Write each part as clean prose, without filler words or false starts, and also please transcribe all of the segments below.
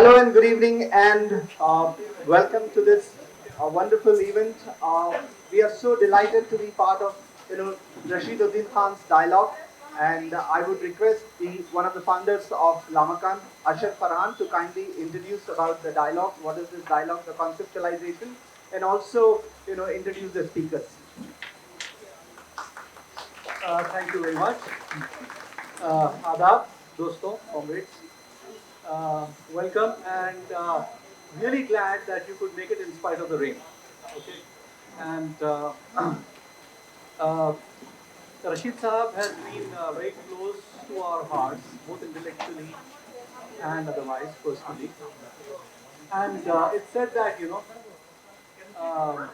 Hello and good evening, and welcome to this wonderful event. We are so delighted to be part of, Rasheeduddin Khan's dialogue, and I would request one of the founders of Lamakan, Ashar Farhan, to kindly introduce about the dialogue. What is this dialogue? The conceptualization, and also, introduce the speakers. Thank you very much. Adab, dosto, comrades. Welcome and really glad that you could make it in spite of the rain. Okay. And uh, Rashid Sahab has been very close to our hearts, both intellectually and otherwise, personally. And it's said that, um,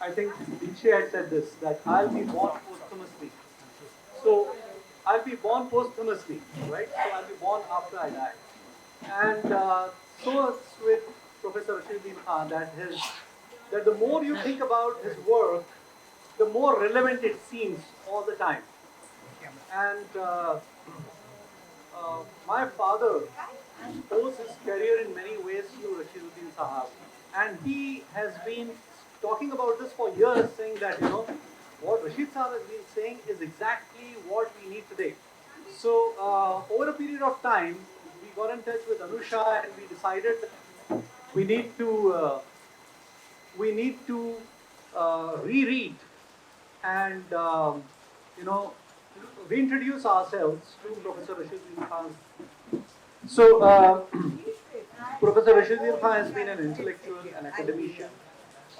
I think Nietzsche had said this, that I'll be born posthumously. So I'll be born posthumously, right? So I'll be born after I die. And so it's with Professor Rasheeduddin Khan that the more you think about his work, the more relevant it seems all the time. And my father owes his career in many ways to Rasheeduddin Sahab, and he has been talking about this for years, saying that what Rashid Sahab has been saying is exactly what we need today. So over a period of time, we got in touch with Anusha and we decided that we need to uh, we need to reread and you know reintroduce ourselves to Professor Rasheeduddin Khan. So Professor Rasheeduddin Khan has been an intellectual, an academician,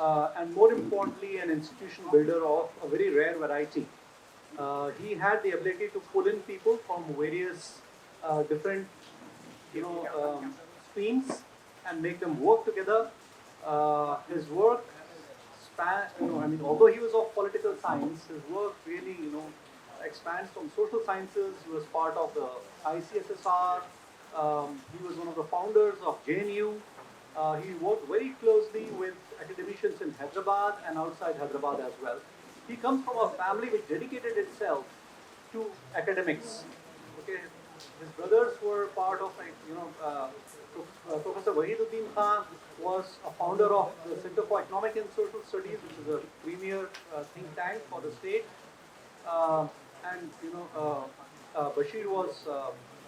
and more importantly, an institution builder of a very rare variety. He had the ability to pull in people from various different, streams and make them work together. His work span, although he was of political science, his work really, expands from social sciences. He was part of the ICSSR. He was one of the founders of JNU. He worked very closely with academicians in Hyderabad and outside Hyderabad as well. He comes from a family which dedicated itself to academics. Okay, his brothers were part of, Professor Wahiduddin Khan was a founder of the Center for Economic and Social Studies, which is a premier think tank for the state. Uh, and Bashir was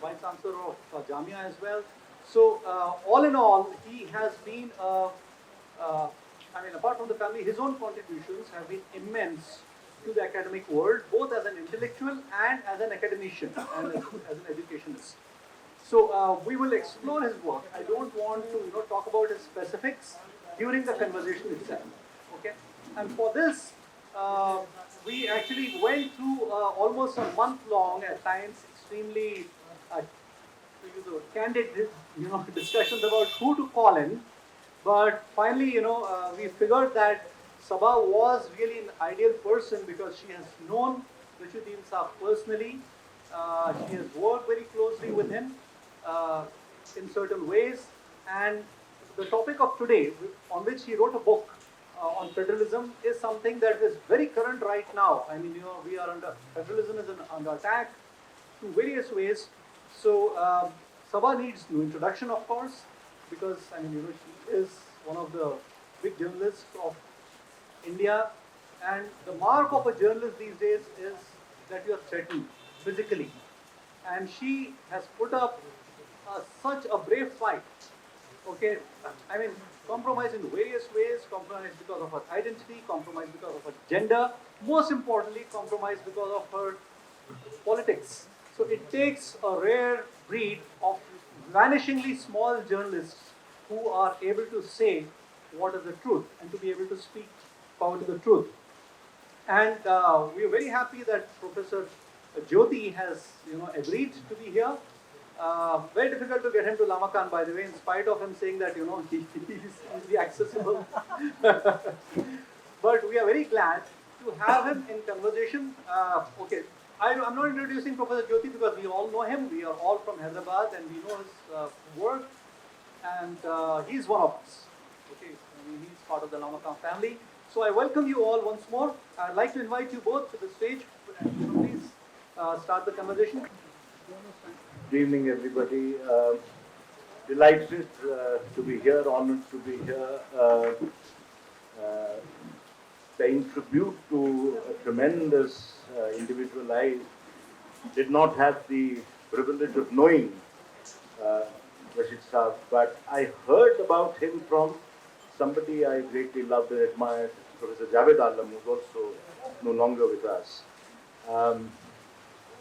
vice chancellor of Jamia as well. So all in all, he has been, apart from the family, his own contributions have been immense to the academic world, both as an intellectual and as an academician and as an educationist. So we will explore his work. I don't want to talk about his specifics during the conversation itself. Okay, and for this, uh, we actually went through almost a month long, at times extremely to use a candid discussions about who to call in. But finally, we figured that Saba was really an ideal person because she has known Rasheeduddin Saab personally. She has worked very closely with him uh, in certain ways. And the topic of today, on which he wrote a book on federalism, is something that is very current right now. I mean, we are federalism is under attack through various ways. So Saba needs no introduction, of course, because she is one of the big journalists of India, and the mark of a journalist these days is that you are threatened physically. And she has put up such a brave fight. Okay, I mean, compromise in various ways, compromise because of her identity, compromise because of her gender, most importantly, compromise because of her politics. So it takes a rare breed of vanishingly small journalists who are able to say what is the truth and to be able to speak power to the truth. And we are very happy that Professor Jyoti has agreed to be here. Very difficult to get him to Lamakan, by the way, in spite of him saying that he is easily accessible. But we are very glad to have him in conversation. Okay, I'm not introducing Professor Jyoti because we all know him. We are all from Hyderabad and we know his work, and he's one of us. Okay, he's part of the Lamakan family. So I welcome you all once more. I'd like to invite you both to the stage. Please start the conversation. Good evening, everybody. Delighted to be here, honored to be here, uh, paying tribute to a tremendous individual. I did not have the privilege of knowing uh, Rashid Saab, but I heard about him from somebody I greatly loved and admired, Professor Javed Alam, who's also no longer with us. Um,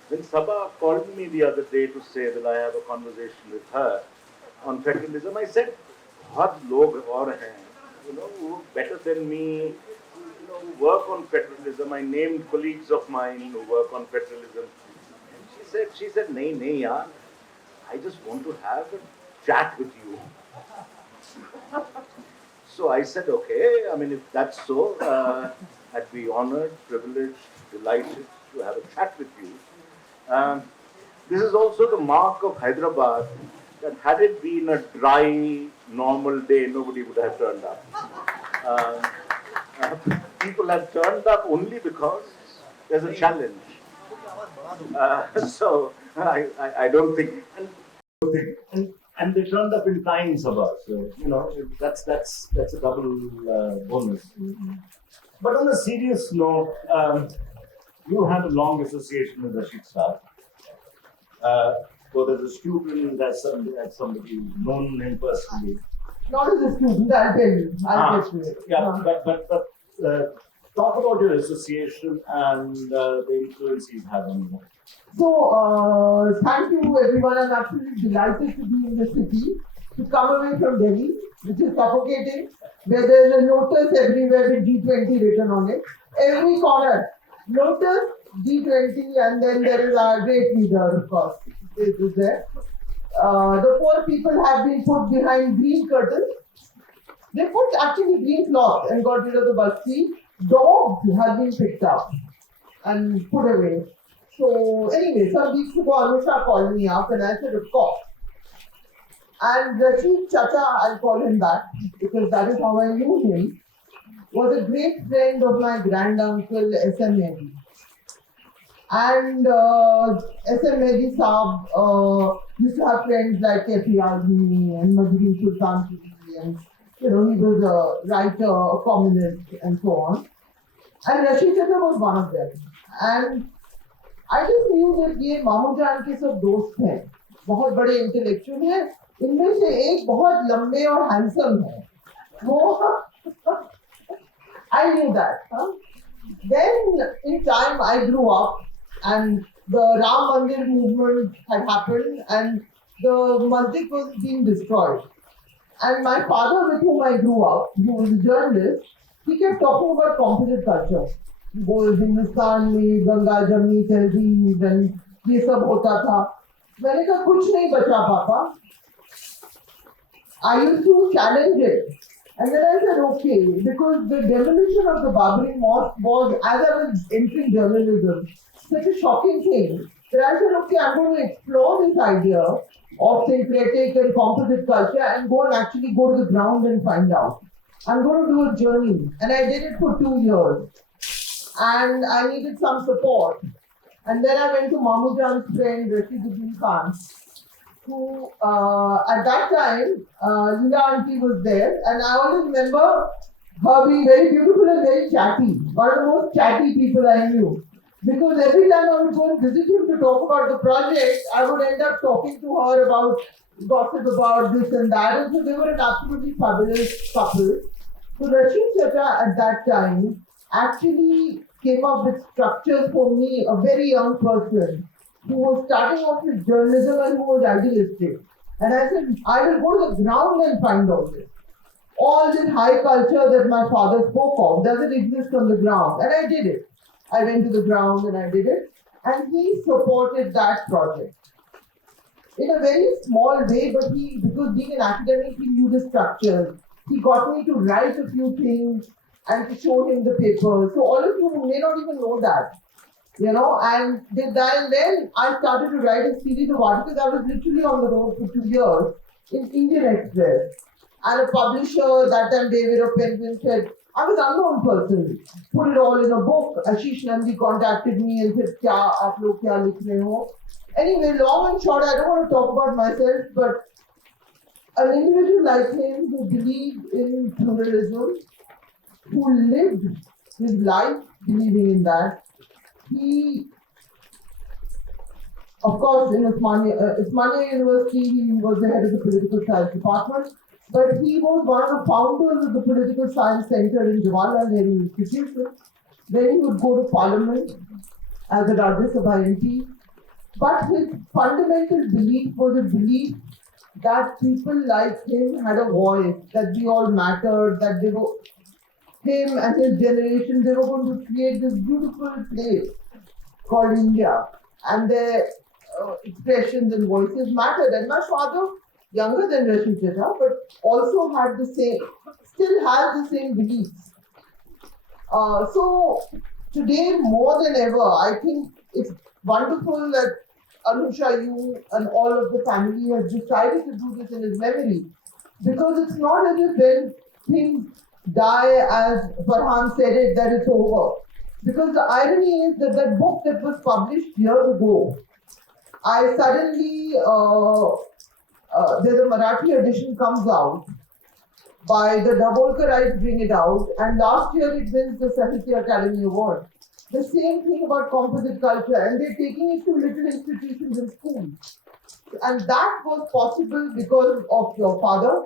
when Saba called me the other day to say that I have a conversation with her on federalism, I said, बहुत लोग और हैं, who better than me, who work on federalism. I named colleagues of mine who work on federalism. And she said, nahi, nahi, yaar. I just want to have a chat with you. So I said, okay, I mean, if that's so, I'd be honored, privileged, delighted to have a chat with you. This is also the mark of Hyderabad, that had it been a dry, normal day, nobody would have turned up. People have turned up only because there's a challenge. So I don't think, and they turned up in time, Sabah. So that's a double bonus. But on a serious note, you had a long association with Rashid Saab. Both as a student, as somebody who's known him personally. Not as a student, I'll tell you. I'll get to it. Yeah, but talk about your association and the influence he's had on you. So, thank you everyone. I'm absolutely delighted to be in the city, to come away from Delhi, which is suffocating, where there's a lotus everywhere with G20 written on it. Every corner, lotus, G20, and then there is our great leader, of course, is there. The poor people have been put behind green curtains. They put actually green cloth and got rid of the bus seat. Dogs have been picked up and put away. So anyway, some weeks ago, Anusha called me up and I said, of course. And Rashid Chacha, I'll call him back because that is how I knew him, was a great friend of my granduncle S.M. Mehdi. And S.M. Mehdi Saab used to have friends like K.P. Azmi and Majid Sultan Kiri, and he was a writer, a communist, and so on. And Rashid Chacha was one of them. And I just knew that ये मामू जान के सब दोस्त हैं, बहुत बड़े intellectual हैं, इनमें से एक बहुत लंबे और हैंडसम है, वो I knew that. Then in time I grew up and the Ram Mandir movement had happened and the masjid was being destroyed. And my father, with whom I grew up, who was a journalist, he kept talking about composite culture. वो हिंदुस्तान में गंगा जमनी तहजीब ये सब होता था. मैंने कहा कुछ नहीं बचा पापा. I used to challenge it. And then I said, okay, because the demolition of the Babri Mosque was, as I was entering journalism, such a shocking thing. That I said, okay, I'm going to explore this idea of syncretic and composite culture and go and actually go to the ground and find out. I'm going to do a journey. And I did it for 2 years. And I needed some support. And then I went to Mamu Jan's friend, Rasheeduddin Khan, who at that time, Leela auntie was there. And I always remember her being very beautiful and very chatty. One of the most chatty people I knew. Because every time I would go and visit him to talk about the project, I would end up talking to her about gossip about this and that. And so they were an absolutely fabulous couple. So Rashid Chacha at that time actually came up with structures for me, a very young person who was starting off with journalism and who was idealistic. And I said, I will go to the ground and find all this. All this high culture that my father spoke of doesn't exist on the ground. And I did it. I went to the ground and I did it. And he supported that project. In a very small way, but because being an academic, he knew the structures. He got me to write a few things and to show him the papers. So all of you may not even know that, and did that. And then I started to write a series of articles. I was literally on the road for 2 years in Indian Express. And a publisher, that time David of Penguin, said, I was an unknown person. Put it all in a book. Ashish Nandi contacted me and said, Kya aap log kya likh rahe ho? Anyway, long and short, I don't want to talk about myself, but an individual like him who believed in pluralism, who lived his life believing in that. He, of course, in Osmania University, he was the head of the political science department, but he was one of the founders of the Political Science Center in Jawaharlal Nehru Institution. Then he would go to Parliament as a Rajya Sabha MP. But his fundamental belief was a belief that people like him had a voice, that we all mattered, that they were, him and his generation, they were going to create this beautiful place called India, and their expressions and voices mattered. And my father, younger than Rasheeduddin, but also had the same, still has the same beliefs. So today, more than ever, I think it's wonderful that Anusha, you and all of the family have decided to do this in his memory, because it's not as if when things die, as Farhan said it, that it's over. Because the irony is that that book that was published years ago, I suddenly, there's a Marathi edition comes out by the Dabolkarites bring it out, and last year it wins the Sahitya Academy Award. The same thing about composite culture, and they're taking it to little institutions in schools. And that was possible because of your father.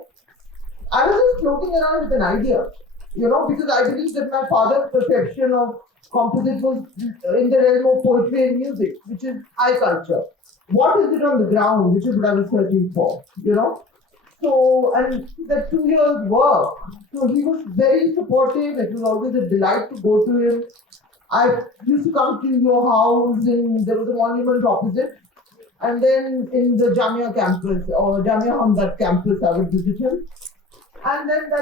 I was just floating around with an idea, because I believe that my father's perception of composite was in the realm of poetry and music, which is high culture. What is it on the ground, which is what I was searching for, So, and the 2 years work, so he was very supportive. It was always a delight to go to him. I used to come to your house, and there was a monument opposite. And then in the Jamia campus, or Jamia Hamdard campus, I would visit him. And then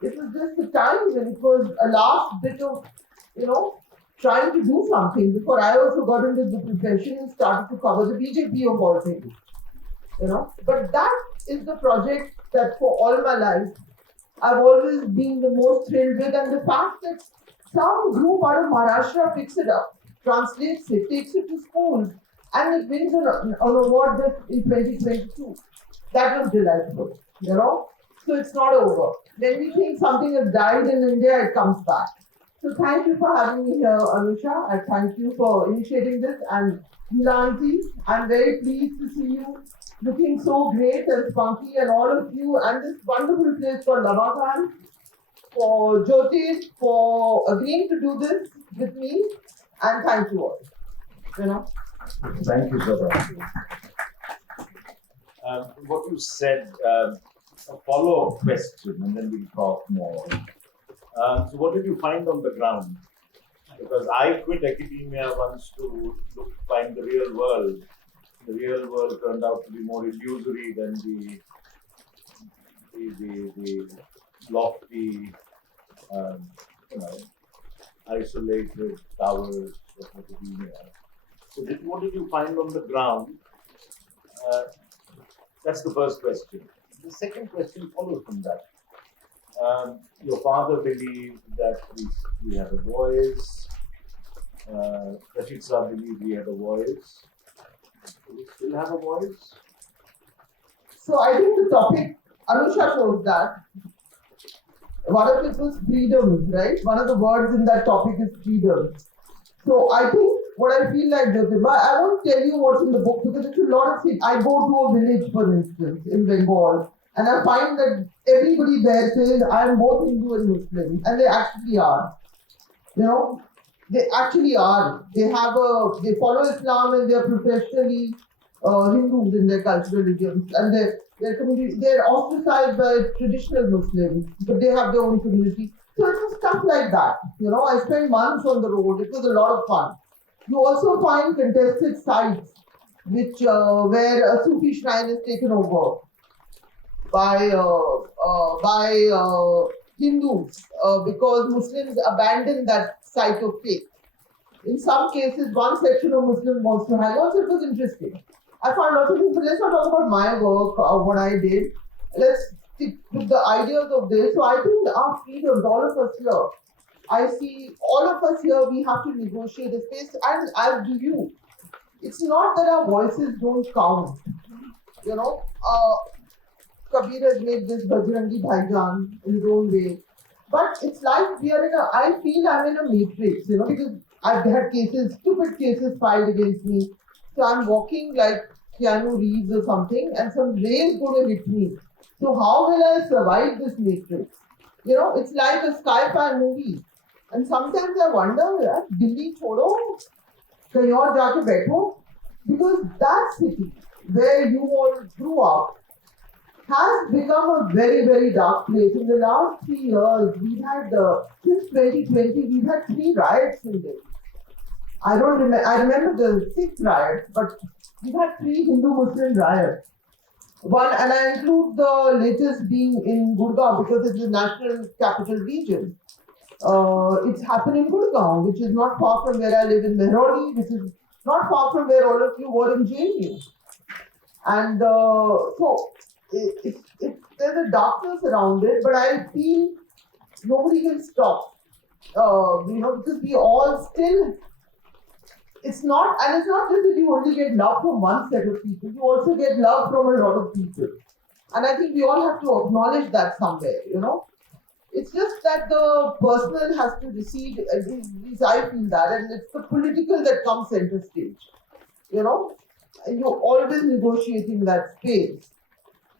it was just the time when it was a last bit of, trying to do something before I also got into the profession and started to cover the BJP of all things. But that is the project that for all my life I've always been the most thrilled with, and the fact that some group out of Maharashtra picks it up, translates it, takes it to schools, and it wins an award in 2022. That was delightful, So it's not over. When we think something has died in India, it comes back. So thank you for having me here, Anusha. I thank you for initiating this, and Nilanti, I'm very pleased to see you looking so great and spunky, and all of you, and this wonderful place called Lavakan, for Jyotir, for agreeing to do this with me, and thank you all. Thank you, Saba. What you said, a follow-up question, and then we'll talk more. So what did you find on the ground? Because I quit academia once to find the real world. The real world turned out to be more illusory than the lofty, isolated towers of academia. So what did you find on the ground? That's the first question. The second question follows from that. Your father believed that we had a voice. Rashid Sahib believed we had a voice. Do we still have a voice? So I think the topic, Anusha shows that. One of it was freedom, right? One of the words in that topic is freedom. So I think what I feel like, Jyotirmaya, I won't tell you what's in the book because it's a lot of things. I go to a village, for instance, in Bengal, and I find that everybody there says, I am both Hindu and Muslim, and they actually are. They actually are. They they follow Islam, and they are professionally Hindus in their cultural religions, and they're ostracized by traditional Muslims, but they have their own community. So it was stuff like that. I spent months on the road. It was a lot of fun. You also find contested sites where a Sufi shrine is taken over by Hindus because Muslims abandon that site of faith. In some cases, one section of Muslims wants to hang on, so it was interesting. I found lots of things, but let's not talk about my work, what I did. Let's stick with the ideas of this. So I think our freedoms, all of us here, I see all of us here, we have to negotiate a space, and as do you. It's not that our voices don't count. Kabir has made this Bajrangi Bhaijan in his own way. But it's like we are in a, I feel I'm in a matrix, because I've had cases, stupid cases filed against me. So I'm walking like Keanu Reeves or something, and some ray is going to hit me. So how will I survive this matrix? It's like a sci-fi movie. And sometimes I wonder, yaar, Delhi छोड़ो, कहीं और जाके बैठो, because that city where you all grew up has become a very, very dark place. In the last 3 years, we've had, since 2020, we've had 3 riots in Delhi. I don't remember, I remember the 6th riot, but we've had 3 Hindu-Muslim riots. One, and I include the latest being in Gurgaon because it's the national capital region. It's happened in Gurgaon, which is not far from where I live in Mehrauli, which is not far from where all of you were in JNU. And so there's a darkness around it, but I feel nobody can stop. Because we all still, it's not just that you only get love from one set of people, you also get love from a lot of people. And I think we all have to acknowledge that somewhere. It's just that the personal has to recede, at least I feel that, and it's the political that comes center stage. And you're always negotiating that space.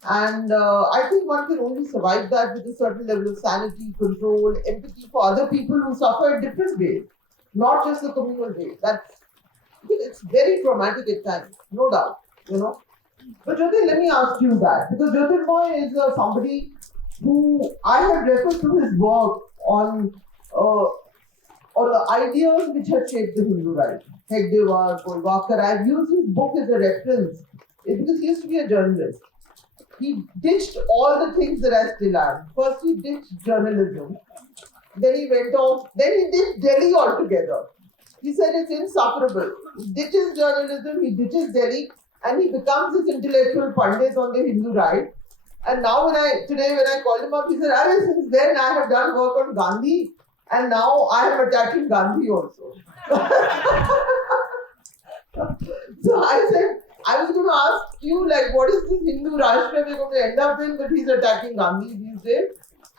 And I think one can only survive that with a certain level of sanity, control, empathy for other people who suffer in different ways, not just the communal way. It's very traumatic at times, no doubt, But Jyoti, let me ask you that, because Jyotirmaya is somebody who I have referred to his work on the ideas which have shaped the Hindu right. Hegdewar, Golwakar, I've used his book as a reference because he used to be a journalist. He ditched all the things that I still am. First he ditched journalism, then he went off, then he ditched Delhi altogether. He said it's insufferable. He ditches journalism, he ditches Delhi, and he becomes this intellectual pundit on the Hindu right. And now today when I called him up, he said, since then I have done work on Gandhi, and now I am attacking Gandhi also. So I said, I was going to ask you, what is this Hindu Rashtra we're going to end up in, but he's attacking Gandhi these days.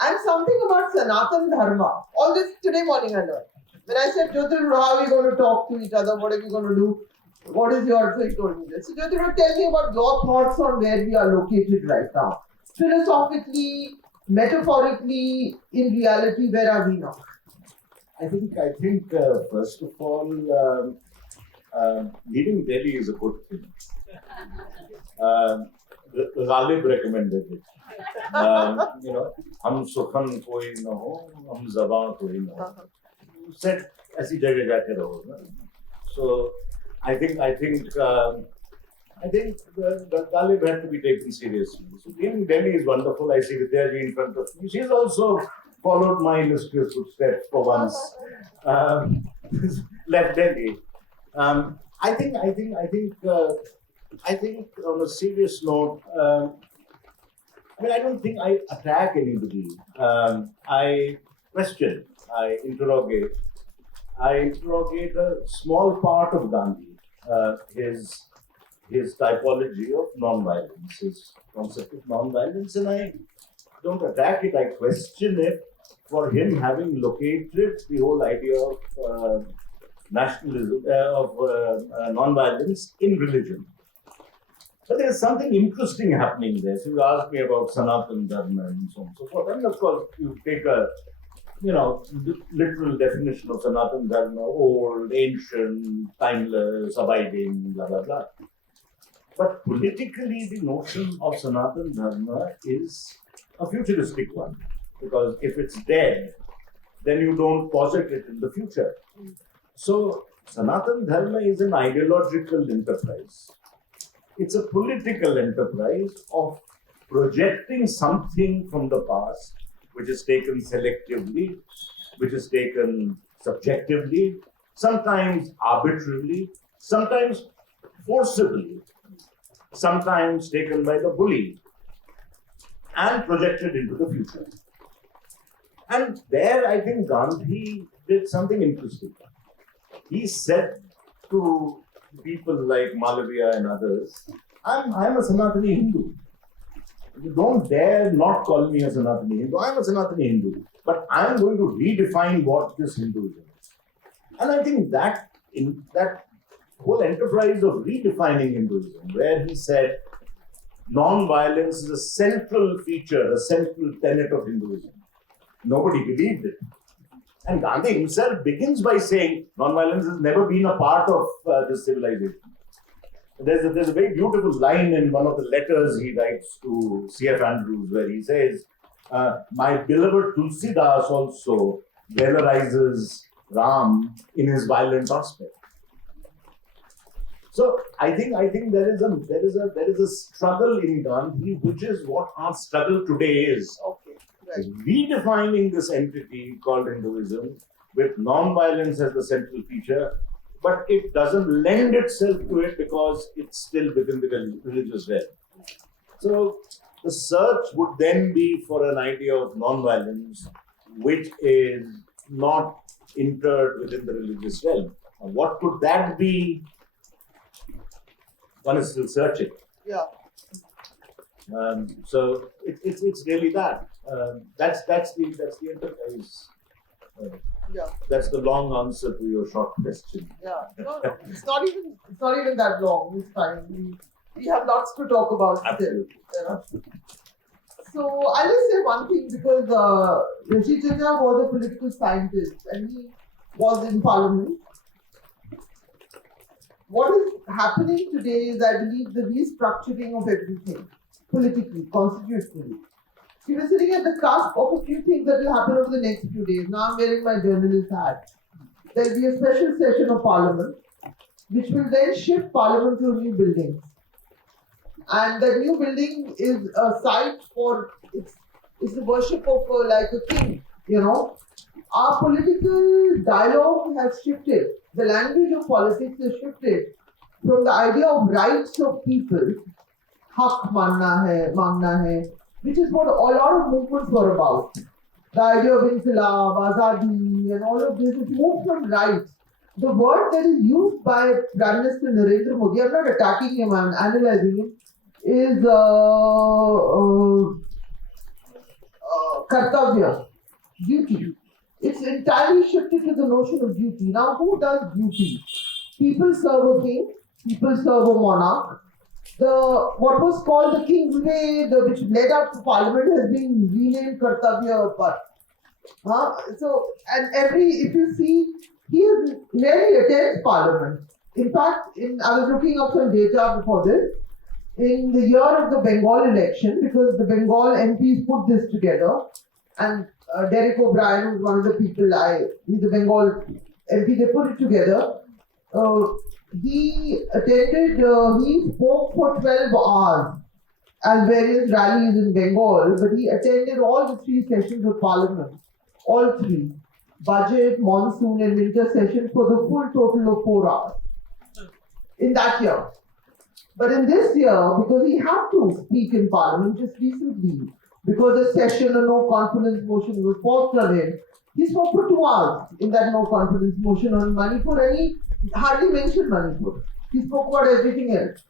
And something about Sanatan Dharma. All this today morning I learned. When I said, Jyotir, how are we going to talk to each other? What are we going to do? What is your, so he told me this. So Jyotir, tell me about your thoughts on where we are located right now. Philosophically, metaphorically, in reality, where are we now? I think first of all, leaving Delhi is a good thing. Ghalib recommended it. हम सुखन कोई न हो, हम ज़बां कोई न हो. Said ऐसी जगह जाके रहो ना. So I think the Ghalib had to be taken seriously. So leaving Delhi is wonderful. I see Vidyaji in front of me. She's also followed my illustrious footsteps for once. Left Delhi. I think on a serious note, I don't think I attack anybody. I question, I interrogate a small part of Gandhi, his typology of non-violence, his concept of non-violence, and I don't attack it, I question it for him having located the whole idea of nationalism, of non-violence in religion. But there's something interesting happening there. So you asked me about Sanatan Dharma and so on and so forth. And of course, you take a literal definition of Sanatan Dharma, old, ancient, timeless, abiding, blah, blah, blah. But politically, the notion of Sanatan Dharma is a futuristic one. Because if it's dead, then you don't posit it in the future. So, Sanatan Dharma is an ideological enterprise. It's a political enterprise of projecting something from the past, which is taken selectively, which is taken subjectively, sometimes arbitrarily, sometimes forcibly, sometimes taken by the bully, and projected into the future. And there, I think Gandhi did something interesting. He said to people like Malaviya and others, I'm a Sanatani Hindu. You don't dare not call me a Sanatani Hindu. I'm a Sanatani Hindu. But I'm going to redefine what this Hinduism is. And I think that in that whole enterprise of redefining Hinduism, where he said non-violence is a central feature, a central tenet of Hinduism. Nobody believed it. And Gandhi himself begins by saying non-violence has never been a part of this civilization. There's a very beautiful line in one of the letters he writes to C.F. Andrews where he says, my beloved Tulsidas also valorizes Ram in his violent aspect. So I think there is a struggle in Gandhi, which is what our struggle today is. Okay, right. Redefining this entity called Hinduism with non-violence as the central feature, but it doesn't lend itself to it because it's still within the religious realm. So the search would then be for an idea of non-violence, which is not interred within the religious realm. And what could that be? One is still searching. Yeah. So it's really that. That's the enterprise. Yeah. That's the long answer to your short question. Yeah. No, it's not even that long. It's fine. We have lots to talk about still. Absolutely. So I'll just say one thing because Rasheeduddin was a political scientist and he was in parliament. What is happening today is, I believe, the restructuring of everything, politically, constitutionally. We were sitting at the cusp of a few things that will happen over the next few days. Now I'm wearing my journalist hat. There will be a special session of parliament, which will then shift parliament to a new building. And the new building is a site for, it's the worship of like a king, you know. Our political dialogue has shifted. The language of politics has shifted from the idea of rights of people, haq mangna hai, which is what a lot of movements were about. The idea of inqilab, azadi, and all of this, it moved from rights. The word that is used by Prime Minister Narendra Modi, I'm not attacking him, I'm analyzing him, is kartavya, duty. It's entirely shifted to the notion of duty. Now, who does duty? People serve a king, people serve a monarch. What was called the King's Way, which led up to Parliament, has been renamed Kartavya Path. So, and if you see, he rarely attends Parliament. In fact, I was looking up some data before this. In the year of the Bengal election, because the Bengal MPs put this together, and Derek O'Brien, who's one of the people, he's a Bengal MP, they put it together. He attended, he spoke for 12 hours at various rallies in Bengal, but he attended all the 3 sessions of Parliament, all 3, budget, monsoon and winter sessions for the full total of 4 hours in that year. But in this year, because he had to speak in Parliament just recently, because the session of no confidence motion was postponed in, he spoke for 2 hours in that no confidence motion on Manipur, and he hardly mentioned Manipur. He spoke about everything else.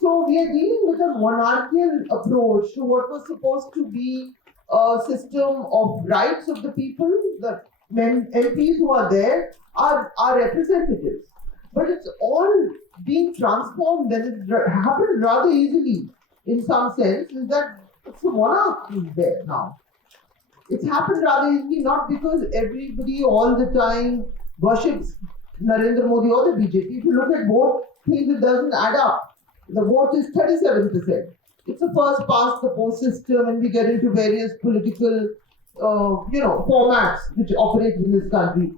So we are dealing with a monarchical approach to what was supposed to be a system of rights of the people. The MPs who are there are representatives. But it's all being transformed, and it happened rather easily in some sense, is that it's a monarchy there now. It's happened rather easily, not because everybody all the time worships Narendra Modi or the BJP. If you look at both things, it doesn't add up. The vote is 37%. It's a first past the post system, and we get into various political, formats which operate in this country.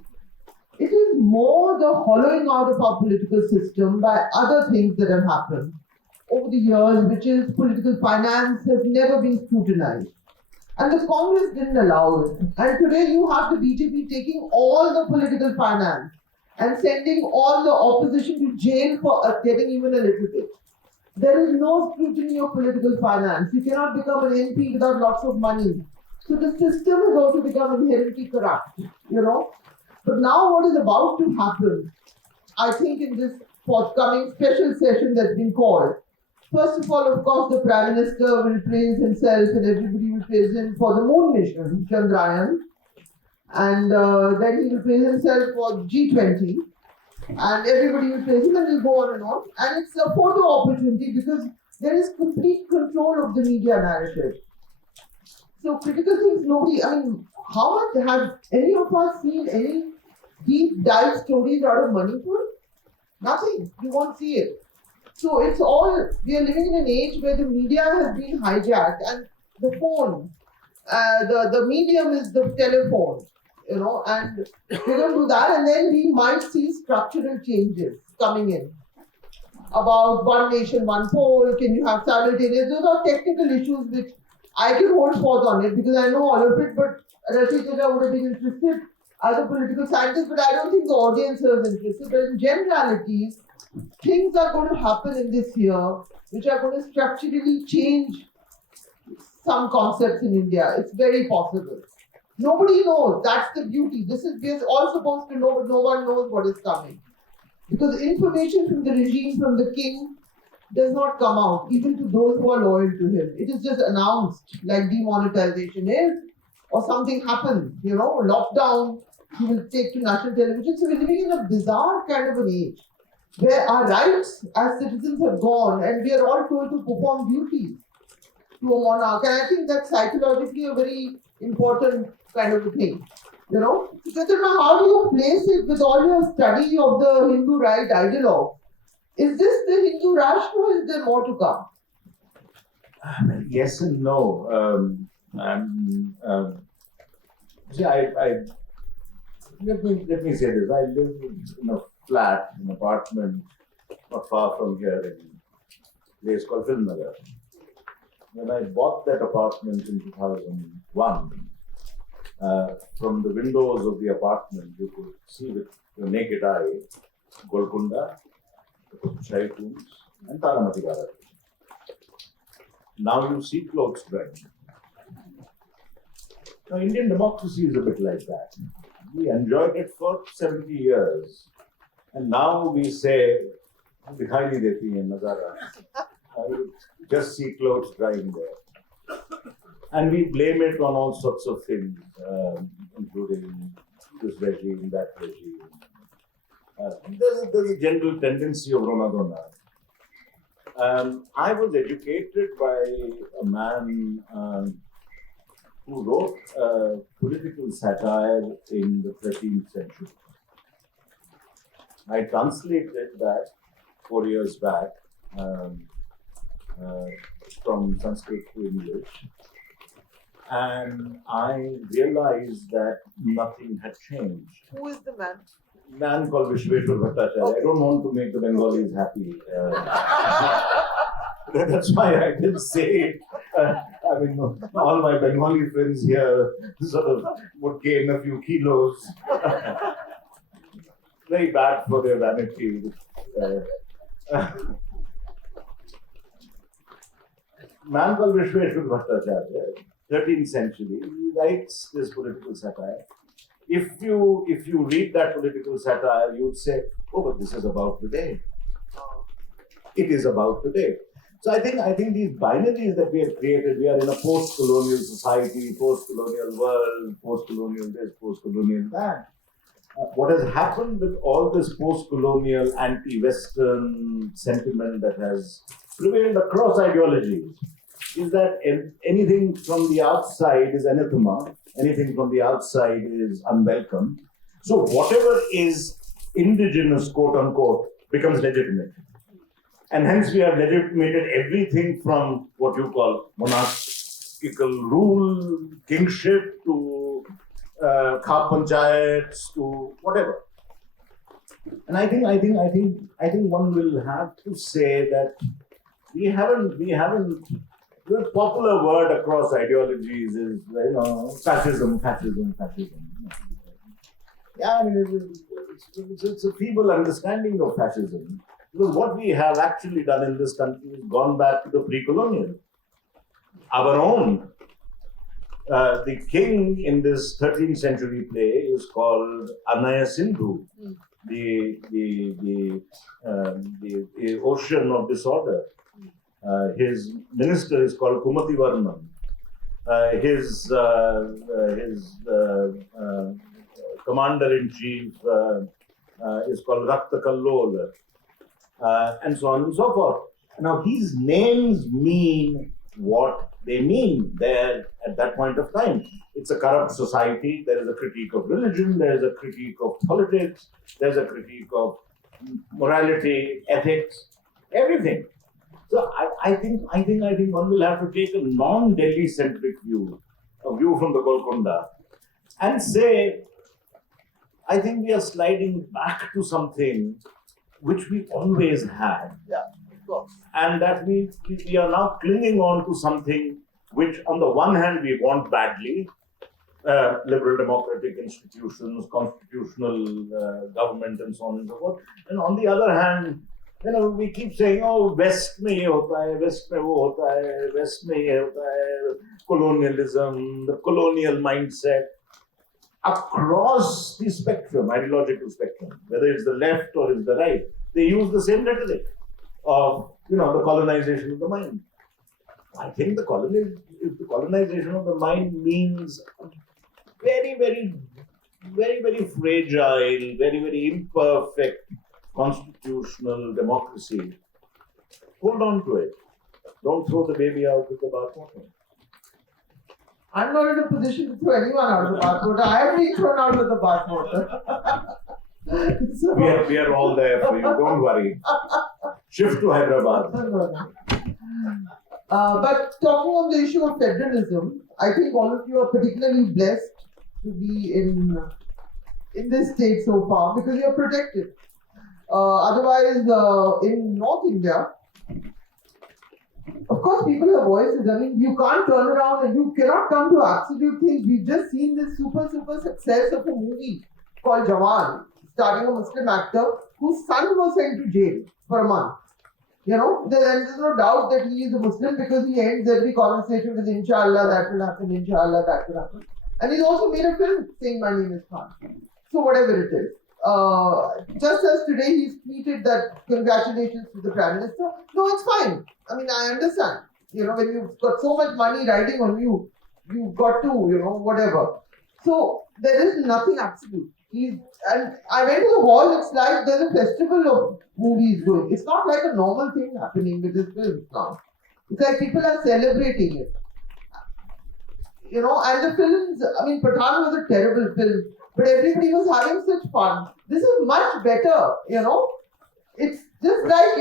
It is more the hollowing out of our political system by other things that have happened over the years, which is political finance has never been scrutinized. And the Congress didn't allow it. And today you have the BJP taking all the political finance and sending all the opposition to jail for getting even a little bit. There is no scrutiny of political finance. You cannot become an MP without lots of money. So the system has also become inherently corrupt, But now what is about to happen, I think in this forthcoming special session that's been called, First of all, of course, the Prime Minister will praise himself and everybody will praise him for the moon mission, Chandrayaan. And then he will praise himself for G20. And everybody will praise him and he'll go on and on. And it's a photo opportunity because there is complete control of the media narrative. So critical things, nobody, I mean, how much have any of us seen any deep dive stories out of Manipur? Nothing. You won't see it. So it's all, we are living in an age where the media has been hijacked and the phone, the medium is the telephone, you know, and we're going to do that and then we might see structural changes coming in about one nation, one poll, can you have simultaneous, those are technical issues which I can hold forth on it because I know all of it, but Rasheeduddin would have been interested as a political scientist, but I don't think the audience is interested. But in generalities, things are going to happen in this year which are going to structurally change some concepts in India. It's very possible. Nobody knows. That's the beauty. This is, we're all supposed to know, but no one knows what is coming. Because information from the regime, from the king, does not come out, even to those who are loyal to him. It is just announced, like demonetization is, or something happens, you know, lockdown, he will take to national television. So we're living in a bizarre kind of an age where our rights as citizens have gone and we are all told to perform duties to a monarch. And I think that's psychologically a very important kind of a thing. You know? Jyotirmaya, how do you place it with all your study of the Hindu right ideologue? Is this the Hindu Rashtra or is there more to come? Yes and no. See, let me say this. I live in a flat, an apartment, not far from here in a place called Filmnagar. When I bought that apartment in 2001, from the windows of the apartment, you could see with your naked eye Golconda, Shai Tombs, and Taramati Garden. Now you see clothes drying. Now, Indian democracy is a bit like that. We enjoyed it for 70 years. And now we say, dikhai nahi deti hai nazara. Just see clothes drying there. And we blame it on all sorts of things, including this regime, that regime. There's a general tendency of Ronadona. I was educated by a man who wrote political satire in the 13th century. I translated that 4 years back from Sanskrit to English, and I realized that nothing had changed. Who is the man? Man called Vishweshwar Bhattacharya. Okay. I don't want to make the Bengalis happy. That's why I didn't say it. I mean, all my Bengali friends here sort of would gain a few kilos. Very bad for their vanity. Man called Vishweshwar Bhattacharya, 13th century, he writes this political satire. If you read that political satire, you would say, oh, but this is about today. It is about today. So I think these binaries that we have created, we are in a post-colonial society, post-colonial world, post-colonial this, post-colonial that. What has happened with all this post-colonial anti-Western sentiment that has prevailed across ideologies is that anything from the outside is anathema, anything from the outside is unwelcome. So whatever is indigenous, quote unquote, becomes legitimate. And hence we have legitimated everything from what you call monarchical rule, kingship, to khap panchayats, to whatever. And I think one will have to say that we haven't. The popular word across ideologies is, fascism. Yeah, I mean, it's a feeble understanding of fascism. Because what we have actually done in this country is gone back to the pre-colonial. Our own. The king in this 13th century play is called Anaya Sindhu, the ocean of disorder. His minister is called Kumati Varman. His commander-in-chief is called Rakta Kallol, and so on and so forth. Now, these names mean what they mean there at that point of time. It's a corrupt society. There is a critique of religion. There is a critique of politics. There's a critique of morality, ethics, everything. So I think one will have to take a non-Delhi centric view, a view from the Golconda, and say, I think we are sliding back to something which we always had. Yeah, of course. And that we are now clinging on to something which, on the one hand, we want badly, liberal democratic institutions, constitutional government, and so on and so forth. And on the other hand, we keep saying, oh, West में ये होता है, West में वो होता है, West में ये होता है, colonialism, the colonial mindset. Across the spectrum, ideological spectrum, whether it's the left or it's the right, they use the same rhetoric of, the colonization of the mind. I think the colonization of the mind means very, very, very, very fragile, very, very imperfect constitutional democracy. Hold on to it. Don't throw the baby out with the bathwater. I'm not in a position to throw anyone out of the bathwater. I am being thrown out of the bathwater. So, We are all there for you. Don't worry. Shift to Hyderabad. But talking on the issue of federalism, I think all of you are particularly blessed to be in this state so far because you're protected. Otherwise, in North India, of course, people have voices. I mean, you can't turn around and you cannot come to absolute things. We've just seen this super success of a movie called Jawan, starring a Muslim actor whose son was sent to jail for a month. There's no doubt that he is a Muslim because he ends every conversation with Inshallah, that will happen, Inshallah, that will happen. And he's also made a film saying, my name is Khan. So whatever it is. Just as today he's tweeted that congratulations to the Prime Minister. No, it's fine. I mean, I understand. When you've got so much money riding on you, you've got to, whatever. So there is nothing absolute. And I went to the hall, it's like there's a festival of movies going. It's not like a normal thing happening with this film now. It's like people are celebrating it. And the films, I mean, Pathan was a terrible film, but everybody was having such fun. This is much better, It's just like,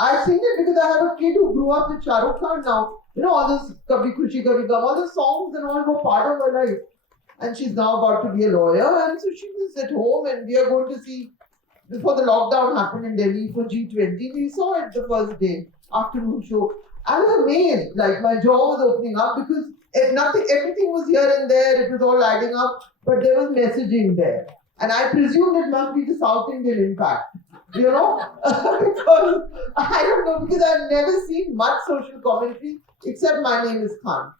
I've seen it because I have a kid who grew up with Shah Rukh Khan now. All this Kabhi Khushi Kabhi Gum, all the songs and all were part of her life. And she's now about to be a lawyer, and so she was at home, and we are going to see, before the lockdown happened in Delhi for G20, we saw it the first day, afternoon show. I was amazed, like my jaw was opening up because everything was here and there, it was all adding up, but there was messaging there. And I presumed it must be the South Indian impact, because I don't know, because I've never seen much social commentary except My Name is Khan.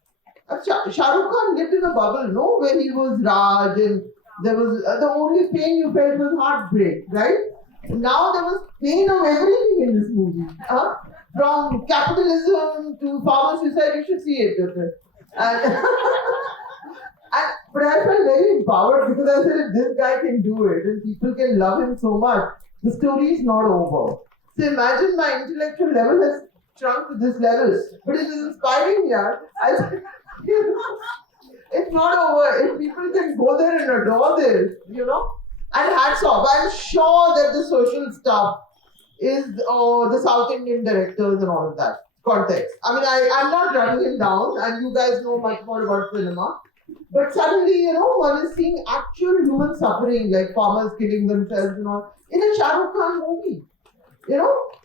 Shah Rukh Khan lived in a bubble, where he was Raj, and there was the only pain you felt was heartbreak, right? Now there was pain of everything in this movie, from capitalism to farmer suicide. You should see it. But I felt very empowered because I said, if this guy can do it and people can love him so much, the story is not over. So imagine my intellectual level has shrunk to this level, but it is inspiring, yeah. I said, it's not over. If people can go there and adore this, and hats off. I'm sure that the social stuff is the South Indian directors and all of that context. I mean, I'm not running him down, and you guys know much more about cinema. But suddenly, one is seeing actual human suffering, like farmers killing themselves and all, in a Shah Rukh Khan movie.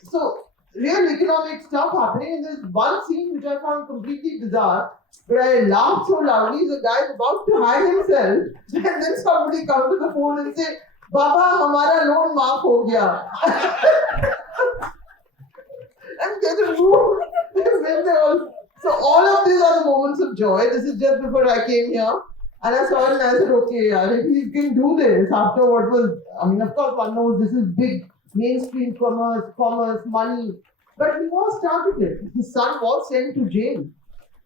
So real economic stuff happening. And there's one scene which I found completely bizarre, but I laughed so loudly. The guy is about to hang himself, and then somebody comes to the phone and say, "Baba, hamara loan maaf ho gaya." And they move. So all of these are the moments of joy. This is just before I came here. And I saw it and I said, okay, if he can do this after what was, I mean, of course, one knows this is big mainstream commerce, money. But he was targeted. His son was sent to jail.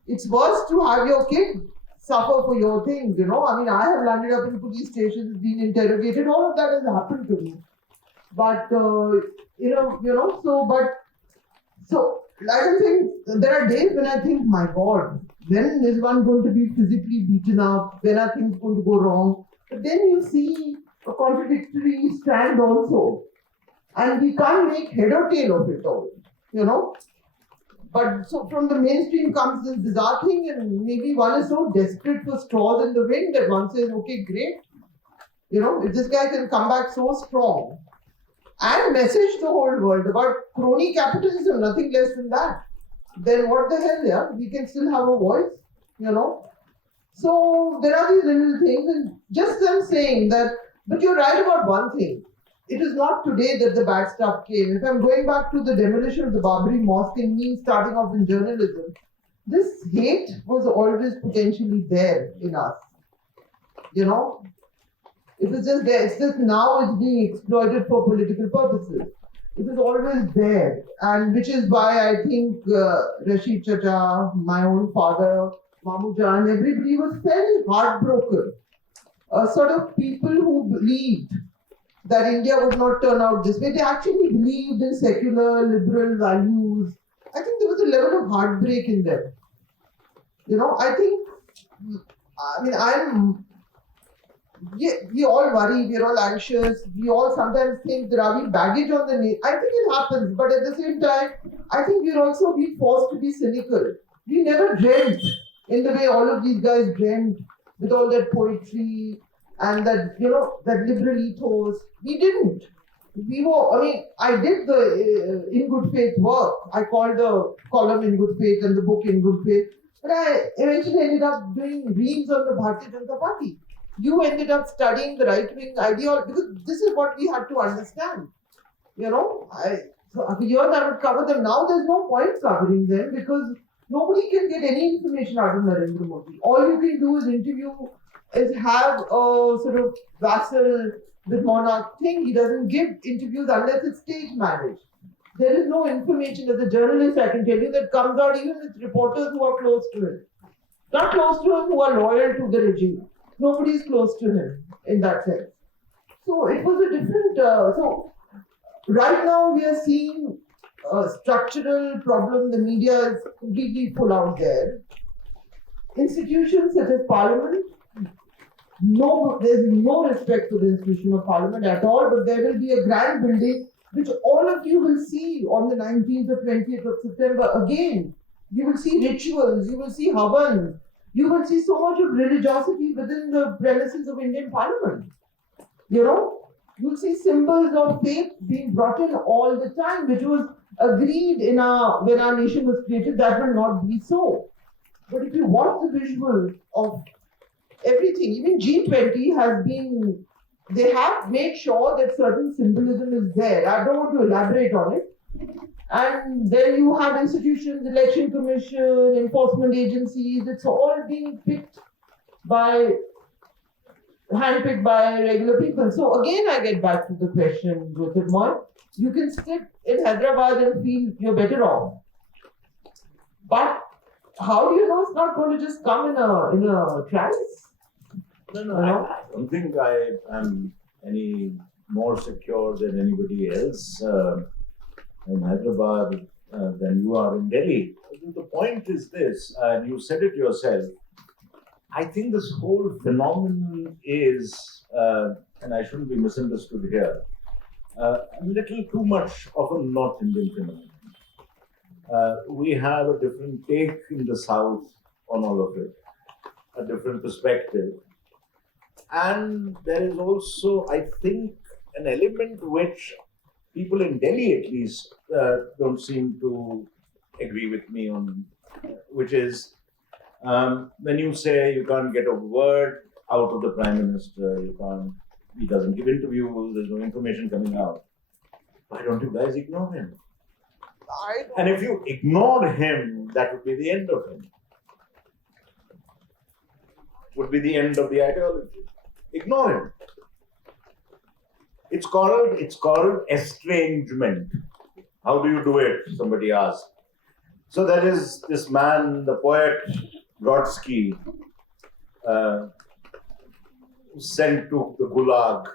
It's worse to have your kid suffer for your things, I mean, I have landed up in police stations, been interrogated, all of that has happened to me. But, so, like I think, there are days when I think, my God, when is one going to be physically beaten up? When are things going to go wrong? But then you see a contradictory strand also. And we can't make head or tail of it all, But so from the mainstream comes this bizarre thing, and maybe one is so desperate for straws in the wind that one says, okay, great. If this guy can come back so strong and message the whole world about crony capitalism, nothing less than that, then what the hell, yeah? We can still have a voice, So there are these little things, and just them saying that, but you're right about one thing. It is not today that the bad stuff came. If I'm going back to the demolition of the Babri Mosque and me starting off in journalism, this hate was always potentially there in us. It was just there. It's just now it's being exploited for political purposes. It was always there. And which is why I think Rashid Chacha, my own father, Mamu Jan, everybody was fairly heartbroken. Sort of people who believed that India would not turn out this way. They actually believed in secular, liberal values. I think there was a level of heartbreak in them. We all worry, we're all anxious, we all sometimes think there are we baggage on the knee. I think it happens, but at the same time, I think we're also being forced to be cynical. We never dreamt in the way all of these guys dreamt with all that poetry and that, that liberal ethos. We didn't. I did the In Good Faith work. I called the column In Good Faith and the book In Good Faith. But I eventually ended up doing reams on the Bharatiya Janata Party. You ended up studying the right-wing ideology because this is what we had to understand. So for years I would cover them. Now there's no point covering them because nobody can get any information out of Narendra Modi. All you can do is have a sort of vassal with monarch thing. He doesn't give interviews unless it's stage managed. There is no information as a journalist, I can tell you, that comes out even with reporters who are close to him. Not close to him, who are loyal to the regime. Nobody is close to him in that sense. So it was a different. So right now we are seeing a structural problem. The media is completely full out there. Institutions such as Parliament, there's no respect for the institution of Parliament at all. But there will be a grand building which all of you will see on the 19th or 20th of September again. You will see rituals. You will see havans. You will see so much of religiosity within the premises of Indian Parliament. You'll see symbols of faith being brought in all the time, which was agreed when our nation was created. That will not be so. But if you watch the visual of everything, even G20 they have made sure that certain symbolism is there. I don't want to elaborate on it. And then you have institutions, election commission, enforcement agencies, it's all being handpicked by regular people. So again, I get back to the question, Jyotirmaya. You can sit in Hyderabad and feel you're better off. But how do you know it's not going to just come in a trance? No, I don't think I am any more secure than anybody else in Hyderabad than you are in Delhi. The point is this, and you said it yourself. I think this whole phenomenon is, and I shouldn't be misunderstood here, a little too much of a North Indian phenomenon. We have a different take in the South on all of it, a different perspective. And there is also, I think, an element which people in Delhi at least don't seem to agree with me on, which is when you say you can't get a word out of the Prime Minister, he doesn't give interviews, there's no information coming out. Why don't you guys ignore him? And if you ignored him, that would be the end of him. Would be the end of the ideology. Ignore him. It's called estrangement. How do you do it? Somebody asked. So there is this man, the poet Brodsky, sent to the Gulag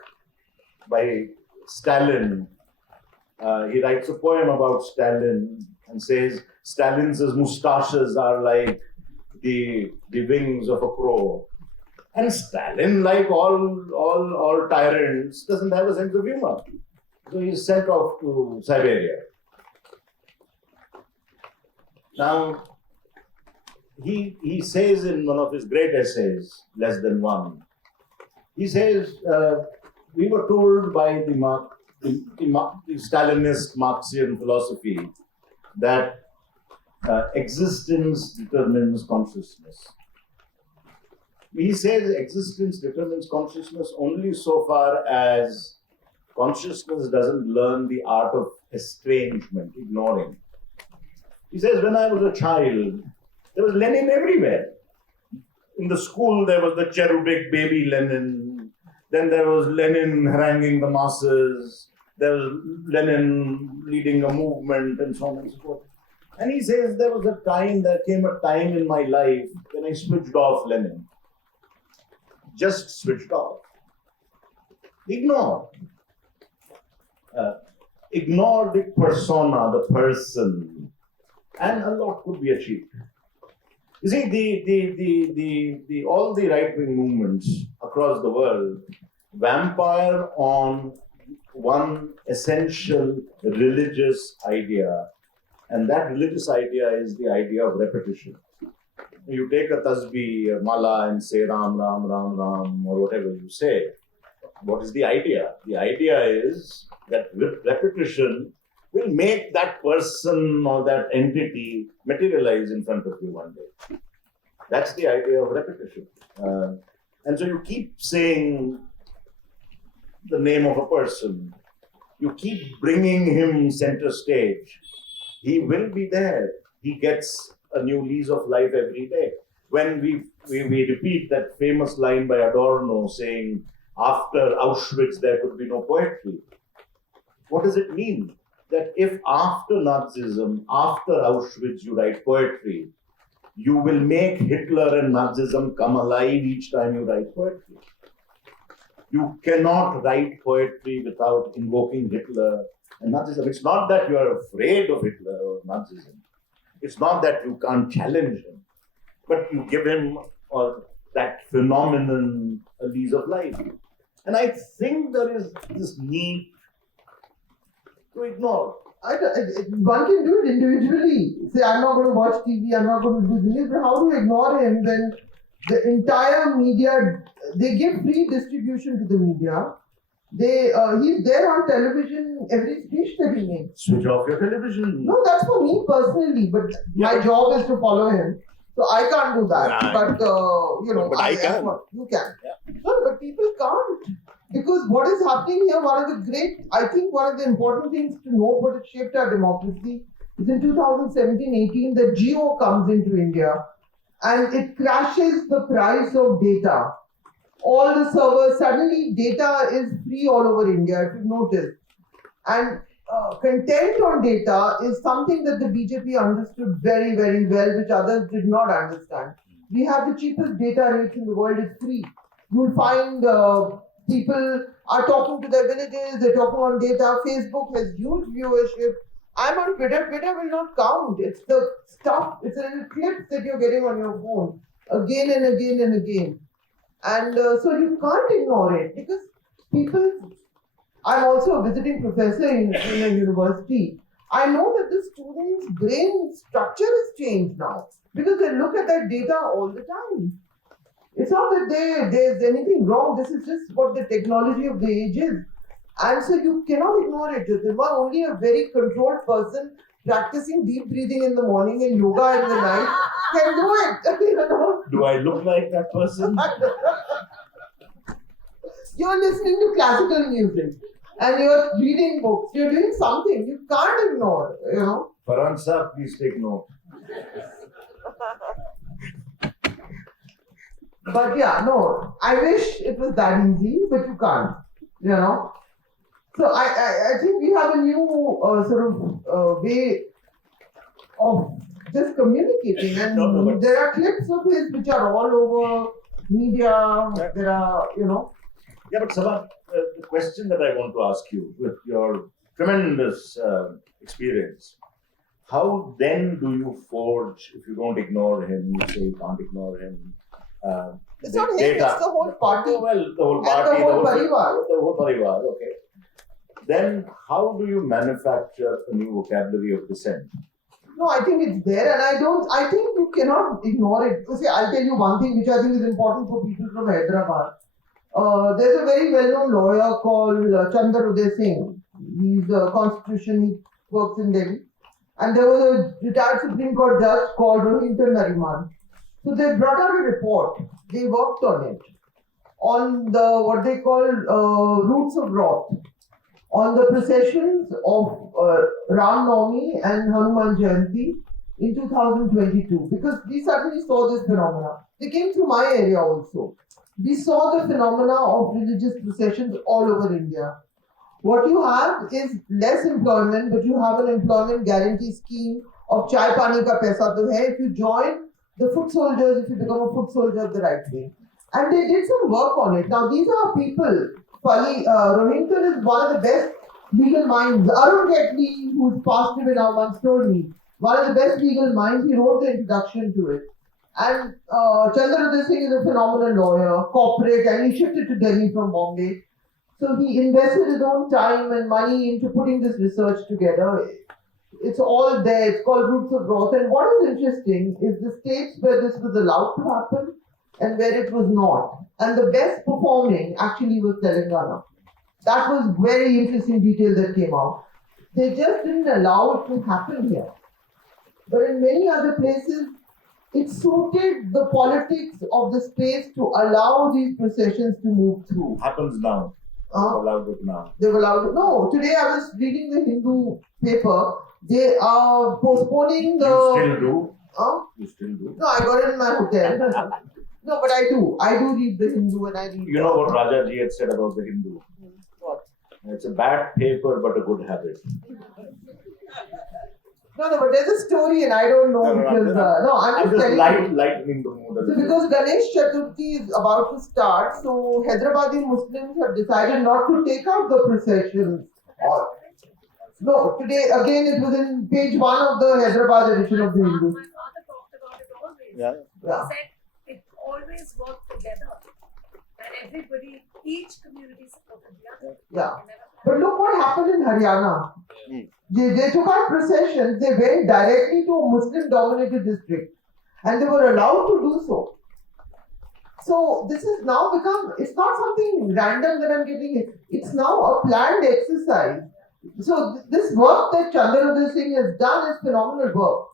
by Stalin. He writes a poem about Stalin and says Stalin's moustaches are like the wings of a crow. And Stalin, like all tyrants, doesn't have a sense of humor. So he's sent off to Siberia. Now, he says in one of his great essays, Less Than One, he says, we were told by the Stalinist Marxian philosophy that existence determines consciousness. He says existence determines consciousness only so far as consciousness doesn't learn the art of estrangement, ignoring. He says, when I was a child, there was Lenin everywhere. In the school, there was the cherubic baby Lenin. Then there was Lenin haranguing the masses. There was Lenin leading a movement and so on and so forth. And he says, there came a time in my life when I switched off Lenin. Just switched off. Ignore. Ignore the persona, the person, and a lot could be achieved. You see, all the right-wing movements across the world vampire on one essential religious idea, and that religious idea is the idea of repetition. You take a tasbih, a mala, and say Ram, Ram, Ram, Ram, or whatever you say. What is the idea? The idea is that repetition will make that person or that entity materialize in front of you one day. That's the idea of repetition. And so you keep saying the name of a person. You keep bringing him center stage. He will be there. He gets a new lease of life every day. When we repeat that famous line by Adorno saying, after Auschwitz there could be no poetry. What does it mean? That if after Nazism, after Auschwitz you write poetry, you will make Hitler and Nazism come alive each time you write poetry. You cannot write poetry without invoking Hitler and Nazism. It's not that you are afraid of Hitler or Nazism. It's not that you can't challenge him, but you give him or that phenomenon a lease of life. And I think there is this need to ignore. One can do it individually. Say, I'm not going to watch TV, I'm not going to do this, but how do you ignore him when the entire media, they give free distribution to the media. He's there on television every speech that he makes. Switch off your television. No, that's for me personally, but my job is to follow him. So I can't do that. But I can. You can. Yeah. No, but people can't. Because what is happening here, one of the important things to know what has shaped our democracy is in 2017-18, the Jio comes into India and it crashes the price of data. All the servers, suddenly data is free all over India, if you've noticed. And content on data is something that the BJP understood very, very well, which others did not understand. We have the cheapest data rates in the world, it's free. You'll find people are talking to their villages, they're talking on data. Facebook has huge viewership. I'm on Twitter. Twitter will not count. It's the stuff, it's a little clips that you're getting on your phone again and again and again. And so you can't ignore it because I'm also a visiting professor in a university. I know that the students' brain structure has changed now because they look at that data all the time. It's not that there's anything wrong. This is just what the technology of the age is. And so you cannot ignore it. Jyotirmaya, only a very controlled person practicing deep breathing in the morning and yoga in the night can do it. Do I look like that person? You're listening to classical music and you're reading books. You're doing something. You can't ignore, Farhan sir, please take note. But yeah, no, I wish it was that easy, but you can't, So I think we have a new sort of way of just communicating, and No, there are clips of his which are all over media. There are, Yeah, but Saba, the question that I want to ask you, with your tremendous experience, how then do you forge, if you don't ignore him, you say you can't ignore him? It's not him, it's the whole party. Well, the whole And party, the whole parivar. the whole parivar, okay. Then how do you manufacture a new vocabulary of dissent? No, I think it's there, and I think you cannot ignore it. So, see, I'll tell you one thing which I think is important for people from Hyderabad. There's a very well-known lawyer called Chandra Uday Singh. He's a constitution, he works in Delhi. And there was a retired Supreme Court judge called Rasheeduddin Khan. So they brought out a report. They worked on it, on the what they call roots of wrath, on the processions of Ram Navami and Hanuman Jayanti in 2022, because we suddenly saw this phenomena. They came through my area also. We saw the phenomena of religious processions all over India. What you have is less employment, but you have an employment guarantee scheme of chai pani ka paisa to hai if you join the foot soldiers, if you become a foot soldier the right way. And they did some work on it. Now these are people. Rohington is one of the best legal minds. Arun Jaitley, who's passed away now, once told me, one of the best legal minds. He wrote the introduction to it. And Chandra Uday Singh is a phenomenal lawyer, corporate, and he shifted to Delhi from Bombay. So he invested his own time and money into putting this research together. It's all there. It's called Roots of Growth. And what is interesting is the states where this was allowed to happen and where it was not. And the best performing actually was Telangana. That was very interesting detail that came out. They just didn't allow it to happen here. But in many other places, it suited the politics of the space to allow these processions to move through. Happens now. They've allowed it now. They've allowed it. No, today I was reading the Hindu paper. They are postponing the. You still do? You still do? No, I got it in my hotel. No, but I do. I do read the Hindu and I read. You know what Rajaji had said about the Hindu? What? It's a bad paper, but a good habit. No, but there's a story and I don't know because I'm just telling you. Lightening the mood. So because Ganesh Chaturthi is about to start, so Hyderabadi Muslims have decided not to take out the processions. No, today again it was in page 1 of the Hyderabad edition of the Hindu. My father talked about it always. Yeah. He said it always worked together. And everybody, each community supported the other. Yeah. But look what happened in Haryana. They took out processions, they went directly to a Muslim dominated district and they were allowed to do so. So this has now become, it's not something random that I'm getting, it's now a planned exercise. So this work that Chandra Uday Singh has done is phenomenal work.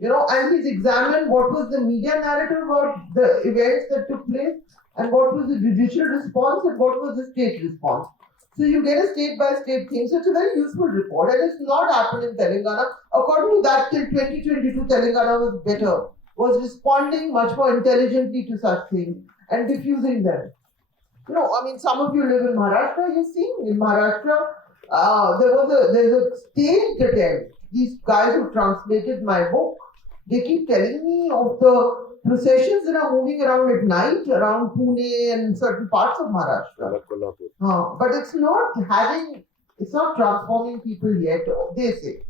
And he's examined what was the media narrative about the events that took place and what was the judicial response and what was the state response. So you get a state-by-state thing. So it's a very useful report and it's not happened in Telangana. According to that, till 2022, Telangana was better, was responding much more intelligently to such things and diffusing them. Some of you live in Maharashtra, you've seen in Maharashtra, there's a staged attempt. These guys who translated my book, they keep telling me of the processions that are moving around at night around Pune and certain parts of Maharashtra. But it's not transforming people yet, they say.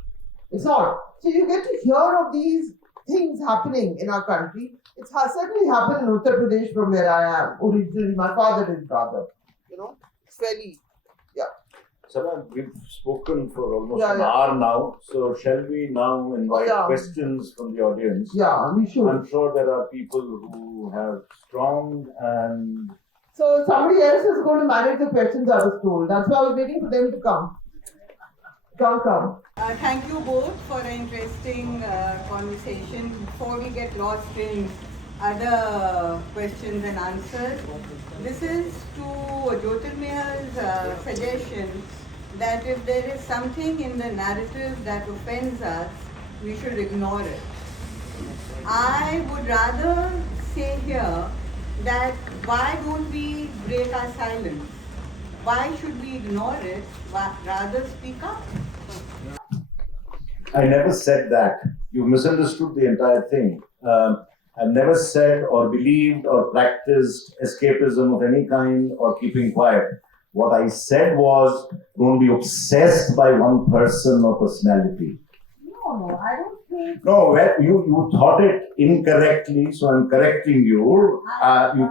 It's not. So you get to hear of these things happening in our country. It's certainly happened in Uttar Pradesh from where I am. Originally, my father is brother. It's fairly, yeah. Sabha, we've spoken for almost an hour now, so shall we now invite questions from the audience? Yeah, we should. I'm sure there are people who have strong and... So somebody else is going to manage the questions, I was told. That's why I was waiting for them to come. Come. Thank you both for an interesting conversation. Before we get lost in other questions and answers, this is to Jyotirmaya's suggestion that if there is something in the narrative that offends us, we should ignore it. I would rather say here that why don't we break our silence? why should we ignore it, rather speak up? I never said that. You misunderstood the entire thing. I've never said or believed or practiced escapism of any kind or keeping quiet. What I said was, don't be obsessed by one person or personality. No, I don't think. No, well, you thought it incorrectly, so I'm correcting you. You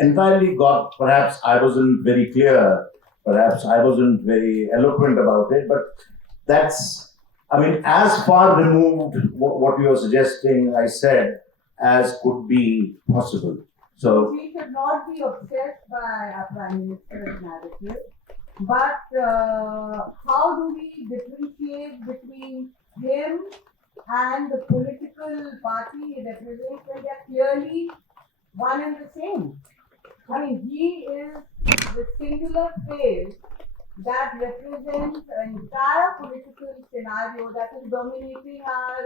entirely got, perhaps I wasn't very clear, perhaps I wasn't very eloquent about it, but that's, I mean, as far removed what you're suggesting, I said, as could be possible. So we should not be obsessed by our Prime Minister's narrative, but how do we differentiate between him and the political party he represents when they are clearly one and the same? I mean, he is the singular face that represents an entire political scenario that is dominating our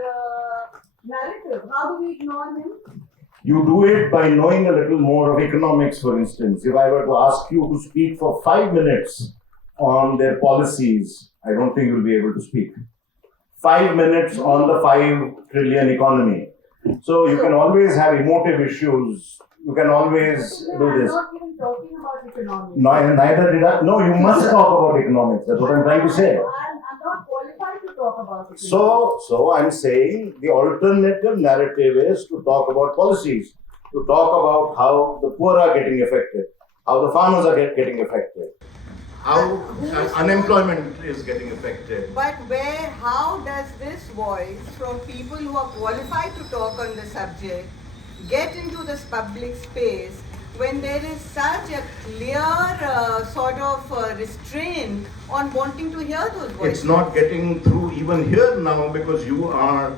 narrative. How do we ignore him? you do it by knowing a little more of economics, for instance. If I were to ask you to speak for 5 minutes on their policies, I don't think you'll be able to speak. 5 minutes on the 5 trillion economy. So you can always have emotive issues. You can always do this. I'm not even talking about economics. No, neither did I. No, you must talk about economics. That's what I'm trying to say. I'm not qualified to talk about economics. So I'm saying the alternative narrative is to talk about policies, to talk about how the poor are getting affected, how the farmers are getting affected, how unemployment is getting affected. But how does this voice from people who are qualified to talk on the subject get into this public space when there is such a clear sort of restraint on wanting to hear those voices? It's not getting through even here now because you are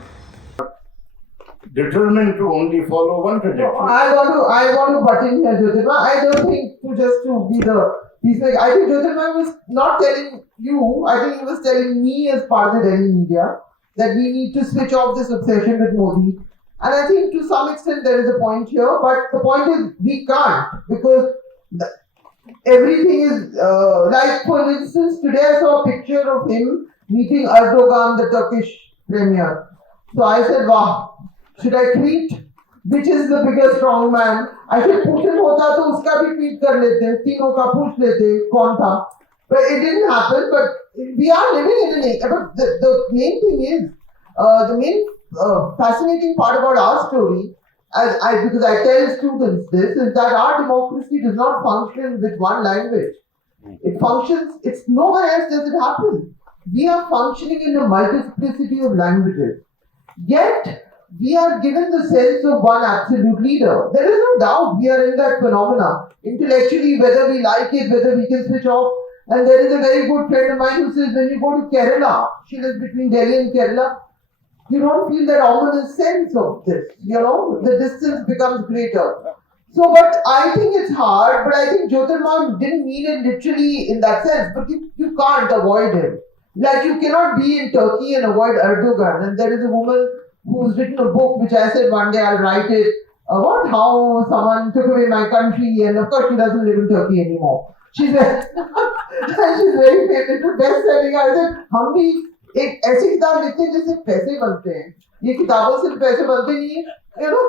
determined to only follow one trajectory. I want to butt in here, Jyotirmaya. I don't think to be the peacemaker. I think Jyotirmaya was not telling you, I think he was telling me as part of the Delhi media that we need to switch off this obsession with Modi. And I think to some extent there is a point here, but the point is we can't because everything is, like for instance, today I saw a picture of him meeting Erdogan, the Turkish premier. So I said, wow, should I tweet? Which is the biggest strongman? I said, Putin hota to uska bhi tweet kar lete, तीनों का पूछ लेते कौन था. But it didn't happen, but we are living in an age. But the main thing is, the main fascinating part about our story, because I tell students this, is that our democracy does not function with one language. It functions, it's nowhere else does it happen. We are functioning in a multiplicity of languages. Yet, we are given the sense of one absolute leader. There is no doubt we are in that phenomena. Intellectually, whether we like it, whether we can switch off. And there is a very good friend of mine who says when you go to Kerala, she lives between Delhi and Kerala, you don't feel that ominous sense of this. You know, the distance becomes greater. So, but I think it's hard, but I think Jyotirmaya didn't mean it literally in that sense, but you can't avoid him. Like you cannot be in Turkey and avoid Erdogan. And there is a woman who's written a book which I said one day I'll write it about how someone took away my country, and of course she doesn't live in Turkey anymore. She's very, she's very famous, it's best-selling. I said, हम भी एक ऐसी किताब लिखते हैं जिससे पैसे बनते हैं. ये किताबों से पैसे बनते नहीं हैं, you know.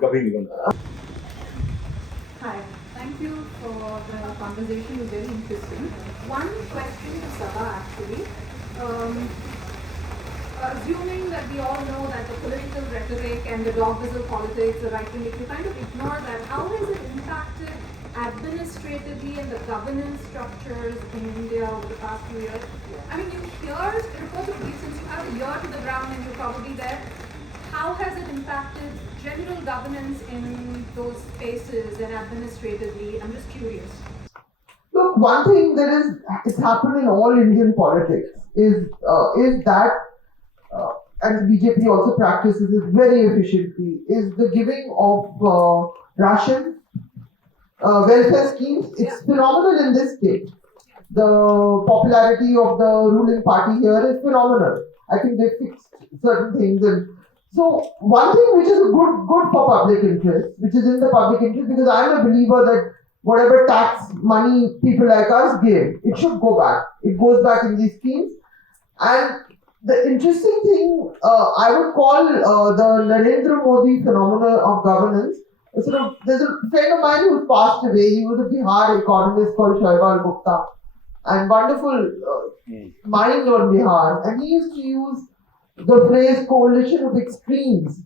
कभी नहीं बनता. Hi, thank you for the conversation. It was very interesting. One question to Saba actually. Assuming that we all know that the political rhetoric and the dog whistle politics, the right wing, if you kind of ignore that, how has it impacted administratively and the governance structures in India over the past few years? I mean, you hear reportedly, since you have a ear to the ground and you're probably there, how has it impacted general governance in those spaces and administratively? I'm just curious. Look, one thing that it's happened in all Indian politics is that, and the BJP also practices it very efficiently, is the giving of rations, welfare schemes. It's phenomenal in this state. The popularity of the ruling party here is phenomenal. I think they fixed certain things. And so one thing which is good for public interest, which is in the public interest, because I'm a believer that whatever tax money people like us give, it should go back. It goes back in these schemes. And the interesting thing, I would call the Narendra Modi phenomenon of governance. There's a friend of mine who passed away. He was a Bihar economist called Shaibal Gupta, and wonderful mind on Bihar. And he used to use the phrase coalition of extremes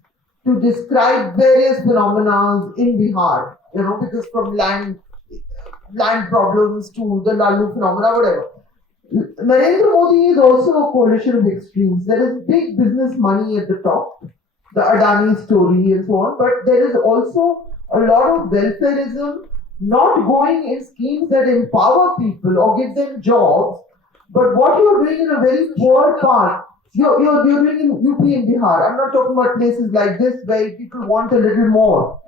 to describe various phenomena in Bihar. Because from land problems to the Lalu phenomena, whatever. Narendra Modi is also a coalition of extremes. There is big business money at the top, the Adani story and so on, but there is also a lot of welfareism, not going in schemes that empower people or give them jobs, but what you're doing in a very poor part, you're doing in UP and Bihar. I'm not talking about places like this where people want a little more.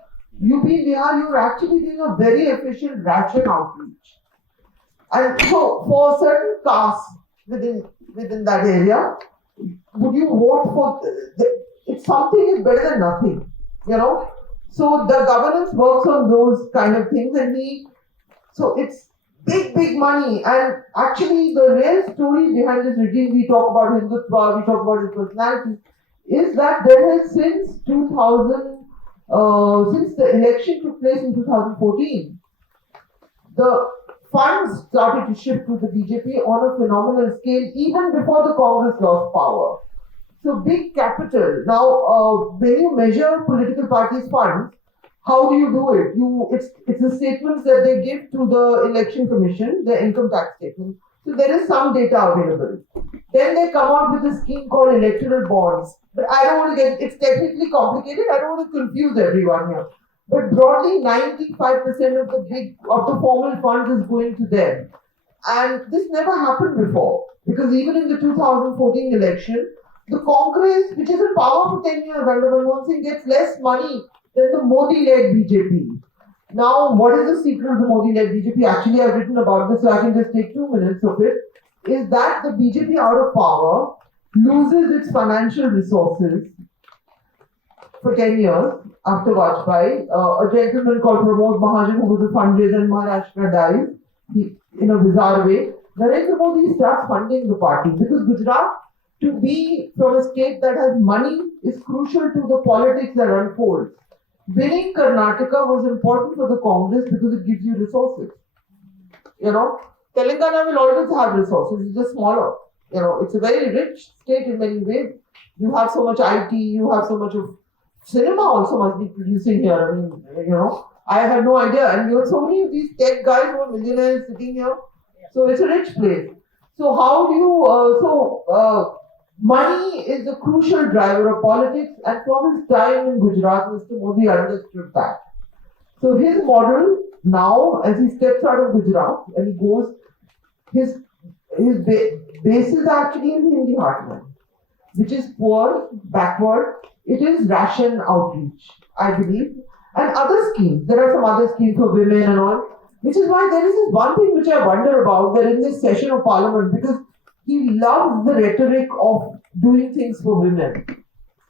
UP and Bihar, you're actually doing a very efficient ration outreach. And so, for certain castes within that area, would you vote for? If something is better than nothing, So the governance works on those kind of things, so it's big money. And actually, the real story behind this regime, we talk about Hindutva, we talk about his personality, is that there has since 2000, since the election took place in 2014, the funds started to shift to the BJP on a phenomenal scale even before the Congress lost power. So big capital. Now, when you measure political parties' funds, how do you do it? It's the statements that they give to the election commission, the income tax statement. So there is some data available. Then they come out with a scheme called electoral bonds. But I don't want to it's technically complicated. I don't want to confuse everyone here. But broadly, 95% of the formal funds is going to them. And this never happened before. Because even in the 2014 election, the Congress, which is in power for 10 years under Manmohan Singh, gets less money than the Modi-led BJP. Now, what is the secret of the Modi-led BJP? Actually, I've written about this, so I can just take 2 minutes of it. Is that the BJP out of power loses its financial resources for 10 years after Vajpayee. A gentleman called Pramod Mahajan, who was a fundraiser in Maharashtra, dies in a bizarre way. Narendra Modi starts funding the party because Gujarat, to be from a state that has money, is crucial to the politics that unfolds. Winning Karnataka was important for the Congress because it gives you resources. Telangana will always have resources, it's just smaller. It's a very rich state in many ways. You have so much IT, you have so much of cinema also must be producing here. I mean, I had no idea. And you have so many of these tech guys who are millionaires sitting here. So it's a rich place. So how do you, money is a crucial driver of politics, and from his time in Gujarat, Mr. Modi understood that. So his model now, as he steps out of Gujarat and he goes, his base is actually in the Hindi heartland, which is poor, backward. It is ration outreach, I believe, and other schemes. There are some other schemes for women and all, which is why there is this one thing which I wonder about. That in this session of Parliament, because he loves the rhetoric of doing things for women.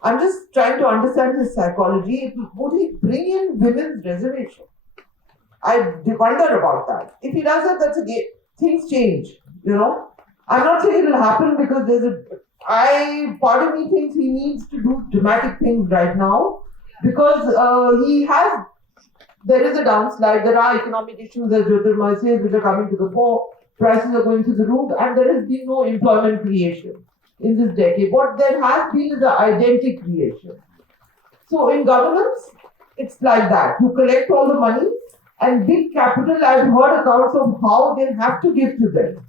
I'm just trying to understand his psychology. Would he bring in women's reservation? I wonder about that. If he does that, things change. I'm not saying it will happen because part of me thinks he needs to do dramatic things right now because there is a downslide. There are economic issues, as Jyotirmaya says, which are coming to the fore. Prices are going through the roof, and there has been no employment creation in this decade. What there has been is the identity creation. So in governance, it's like that. You collect all the money, and big capital, I've heard accounts of how they have to give to them.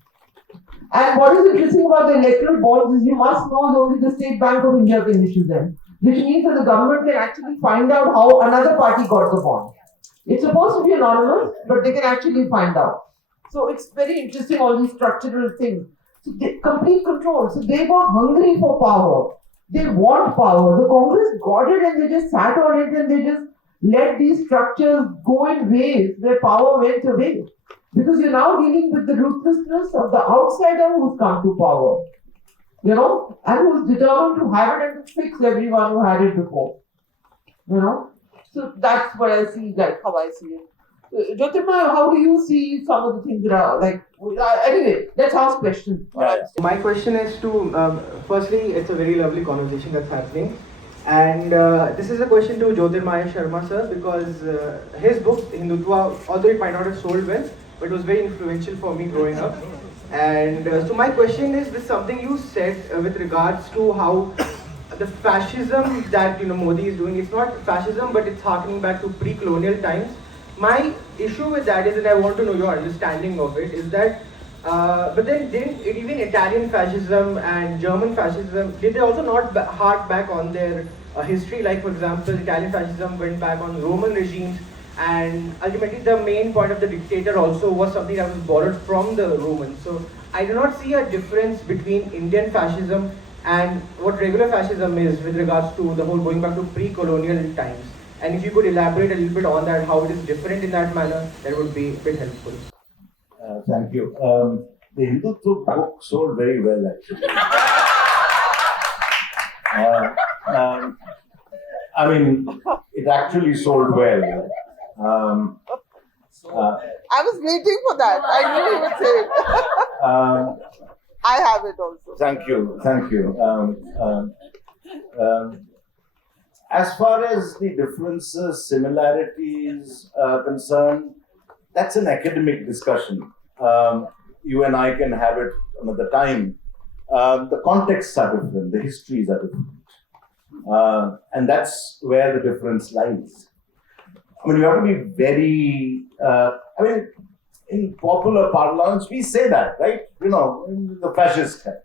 And what is interesting about the electoral bonds is you must know that only the State Bank of India can issue them, which means that the government can actually find out how another party got the bond. It's supposed to be anonymous, but they can actually find out. So it's very interesting, all these structural things. So complete control. So they were hungry for power. They want power. The Congress got it and they just sat on it and they just let these structures go in ways where power went away. Because you're now dealing with the ruthlessness of the outsider who's come to power. And who's determined to have it and to fix everyone who had it before. So that's what I see, like how I see it. Jyotirmaya, how do you see some of the things that are like? Anyway, let's ask questions. My question is to, firstly, it's a very lovely conversation that's happening. And this is a question to Jyotirmaya Sharma sir, because his book, Hindutva, although it might not have sold well, but it was very influential for me growing up. And so my question is, this something you said with regards to how the fascism that Modi is doing, it's not fascism, but it's harkening back to pre-colonial times. My issue with that is, and I want to know your understanding of it, is that but then didn't even Italian fascism and German fascism, did they also not hark back on their history? Like for example, Italian fascism went back on Roman regimes, and ultimately the main point of the dictator also was something that was borrowed from the Romans. So I do not see a difference between Indian fascism and what regular fascism is with regards to the whole going back to pre-colonial times. And if you could elaborate a little bit on that, how it is different in that manner, that would be a bit helpful. Thank you. The Hindutva book sold very well, actually. I mean, it actually sold well. I was waiting for that. I knew you would say it. I have it also. Thank you. As far as the differences, similarities are concerned, that's an academic discussion. You and I can have it another time. The contexts are different, the histories are different. And that's where the difference lies. I mean, you have to be very, in popular parlance, we say that, right? The fascist guy.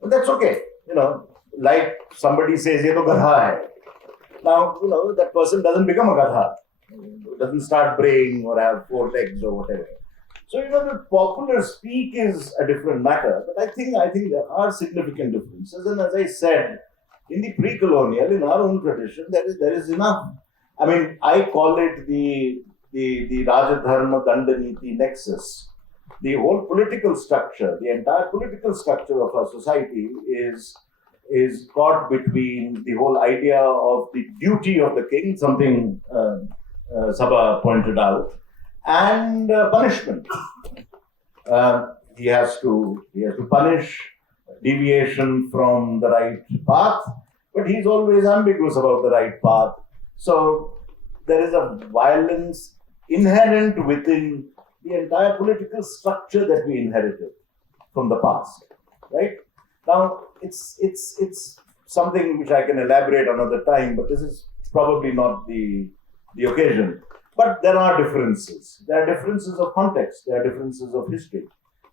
But that's okay. Like somebody says, ye to gadha hai. Now, that person doesn't become a gadha. Doesn't start braying or have 4 legs or whatever. So, the popular speak is a different matter. But I think there are significant differences. And as I said, in the pre-colonial, in our own tradition, there is enough. I mean, I call it the Rajadharma Dandaniti nexus. The whole political structure, the entire political structure of our society is caught between the whole idea of the duty of the king, something Saba pointed out, and punishment. He has to punish deviation from the right path, but he's always ambiguous about the right path. So there is a violence inherent within the entire political structure that we inherited from the past, right? Now, it's something which I can elaborate another time, but this is probably not the occasion. But there are differences. There are differences of context. There are differences of history.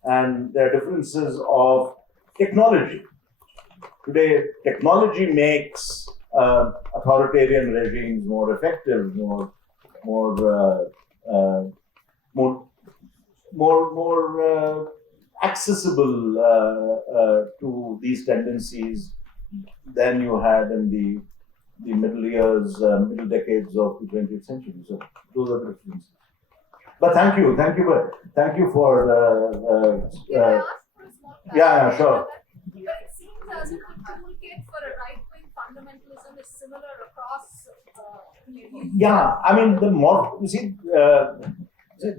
And there are differences of technology. Today, technology makes authoritarian regimes more effective, more accessible to these tendencies than you had in the middle decades of the 20th century. So those are the differences. But thank you for. Can I ask for a small Yeah, sure. But it seems as if the toolkit for a right-wing fundamentalism is similar across Yeah, I mean,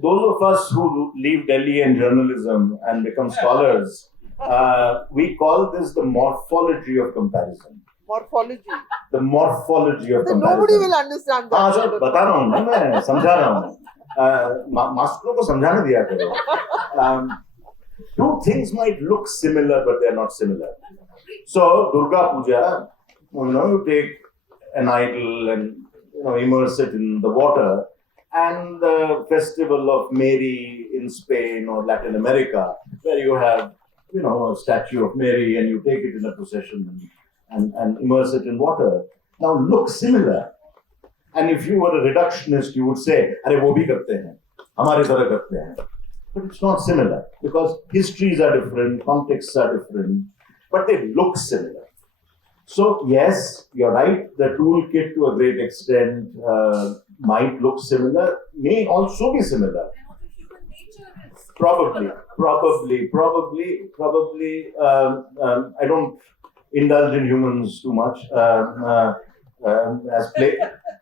those of us who leave Delhi and journalism and become scholars, we call this the morphology of comparison. Morphology. The morphology of Then comparison. nobody will understand that. हाँ sir बता रहा हूँ ना मैं समझा रहा हूँ मास्टरों को समझाने दिया करो. Two things might look similar but they're not similar. So Durga Puja, you take an idol and immerse it in the water, and the festival of Mary in Spain or Latin America, where you have a statue of Mary and you take it in a procession and immerse it in water, now look similar. And if you were a reductionist, you would say, "Arey wo bhi karte hain, hamare tarah karte hain." But it's not similar because histories are different, contexts are different, but they look similar. So yes, you're right. The toolkit, to a great extent, might look similar, may also be similar. and also human nature is Probably. I don't indulge in humans too much. As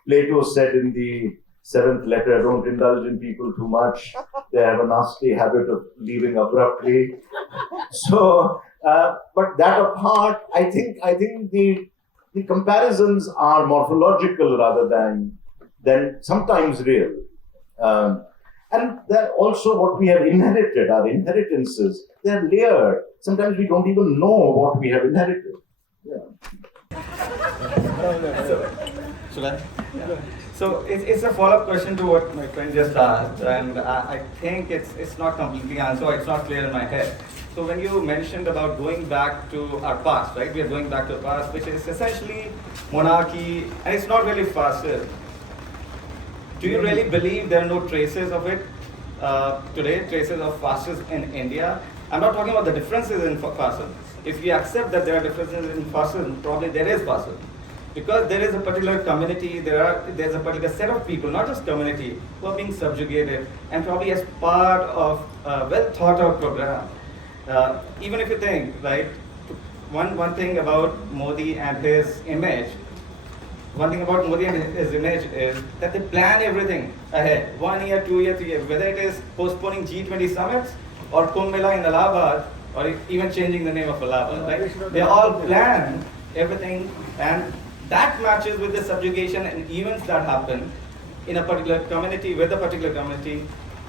Plato said in the seventh letter, don't indulge in people too much. They have a nasty habit of leaving abruptly. So, but that apart, I think the comparisons are morphological rather than sometimes real. And they're also what we have inherited, our inheritances. They're layered. Sometimes we don't even know what we have inherited. Yeah. Should I? Yeah. So it's a follow-up question to what my friend just asked, and I think it's not completely answered, or it's not clear in my head. So when you mentioned about going back to our past, right? We are going back to the past, which is essentially monarchy, and it's not really fascist. Do you really believe there are no traces of it today, traces of fascism in India? I'm not talking about the differences in fascism. If we accept that there are differences in fascism, probably there is fascism. Because there is a particular community, there's a particular set of people, not just community, who are being subjugated, and probably as part of a well thought out program. Even if you think, right, one thing about Modi and his image, is that they plan everything ahead. 1 year, 2 year, 3 years, whether it is postponing G20 summits or Kumbh Mela in Allahabad, or even changing the name of Allahabad, right? They all plan everything, and that matches with the subjugation and events that happen in a particular community, with a particular community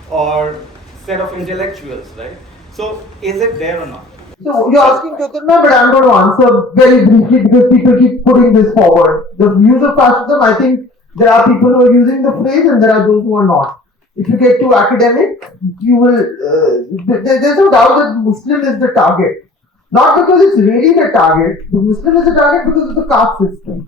or set of intellectuals, right? So is it there or not? So you're asking Jyotirmaya, but I'm going to answer very briefly because people keep putting this forward. The views of fascism, I think there are people who are using the phrase and there are those who are not. If you get too academic, you will. There's no doubt that Muslim is the target. Not because it's really the target. The Muslim is the target because of the caste system.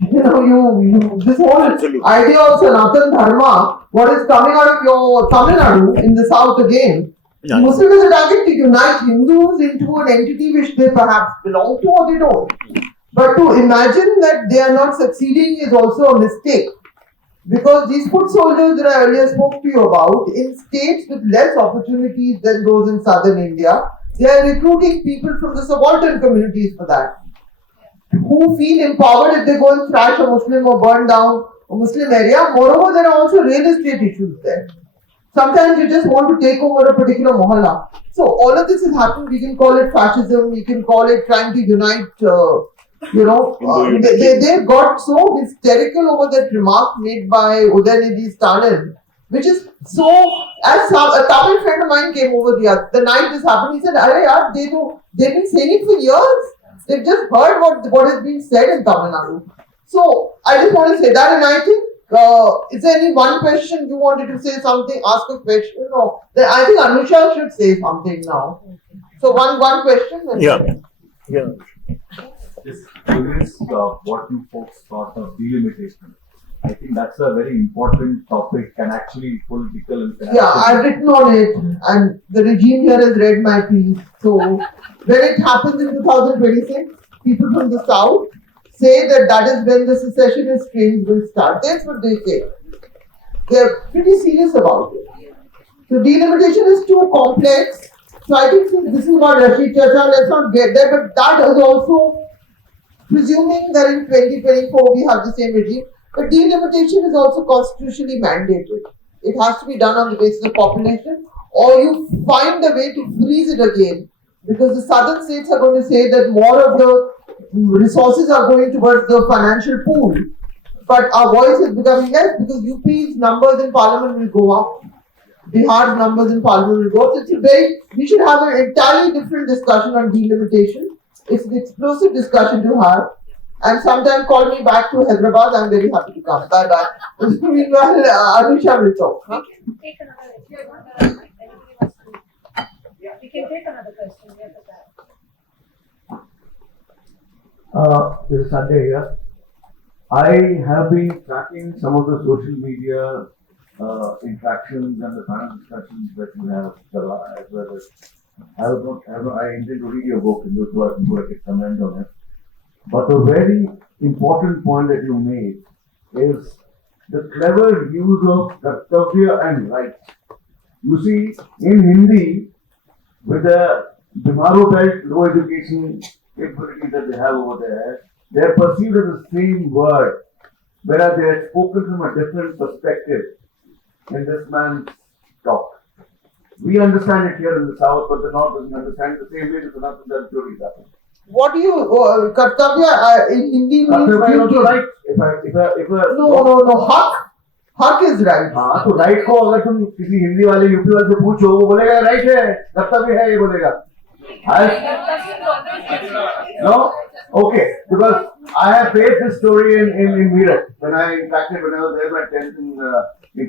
You know, this whole idea of Sanatan Dharma, what is coming out of your Tamil Nadu in the south again. Yeah. Muslim is a target to unite Hindus into an entity which they perhaps belong to or they don't. But to imagine that they are not succeeding is also a mistake. Because these foot soldiers that I earlier spoke to you about, in states with less opportunities than those in southern India, they are recruiting people from the subaltern communities for that, who feel empowered if they go and thrash a Muslim or burn down a Muslim area. Moreover, there are also real estate issues there. Sometimes you just want to take over a particular mohalla. So all of this has happened. We can call it fascism. We can call it trying to unite. They got so hysterical over that remark made by Udaynidhi Stalin, which is so. As a Tamil friend of mine came over the night this happened, he said, "Arey yaar, they've been saying it for years. They've just heard what is being said in Tamil Nadu." So I just want to say that, and I think. Is there any one question you wanted to say something? Ask a question. No, I think Anusha should say something now. So one question. Yeah. Just curious what you folks thought of delimitation. I think that's a very important topic and actually political and financial. Yeah, I've written on it, and the regime here has read my piece. So when it happens in 2026, people from the south say that is when the secessionist trains will start. That's what they say. They're pretty serious about it. So delimitation is too complex. So I think this is about Rashid Chacha, let's not get there, but that is also presuming that in 2024 we have the same regime. But delimitation is also constitutionally mandated. It has to be done on the basis of population, or you find a way to freeze it again. Because the southern states are going to say that more of the resources are going towards the financial pool, but our voice is becoming less because UP's numbers in parliament will go up, Bihar's numbers in parliament will go up. So we should have an entirely different discussion on delimitation. It's an explosive discussion to have, and sometime call me back to Hyderabad. I'm very happy to come. Bye bye. Meanwhile, Anusha will talk. Huh? We can take another question. This is Sanjay here. I have been tracking some of the social media interactions and the panel discussions that you have, as well as I intend to read your book and those who I can comment on it. But the very important point that you made is the clever use of kartavya and rights. You see, in Hindi, with the Bimaro type low education capabilities that they have over there, they are perceived as the same word whereas they had spoken from a different perspective in this man's talk. We understand it here in the South, but the North doesn't understand it the same way to the North and stories happen. What do you, Kartavya in Hindi means Kartavya is also right. No. हक is right. हाँ तो right को अगर तुम किसी हिंदी वाले UP वाले से पूछो वो बोलेगा राइट है, कर्तव्य है, ये बोलेगा. No? Okay, because I have faced this story in Meerut when I was there my 10th in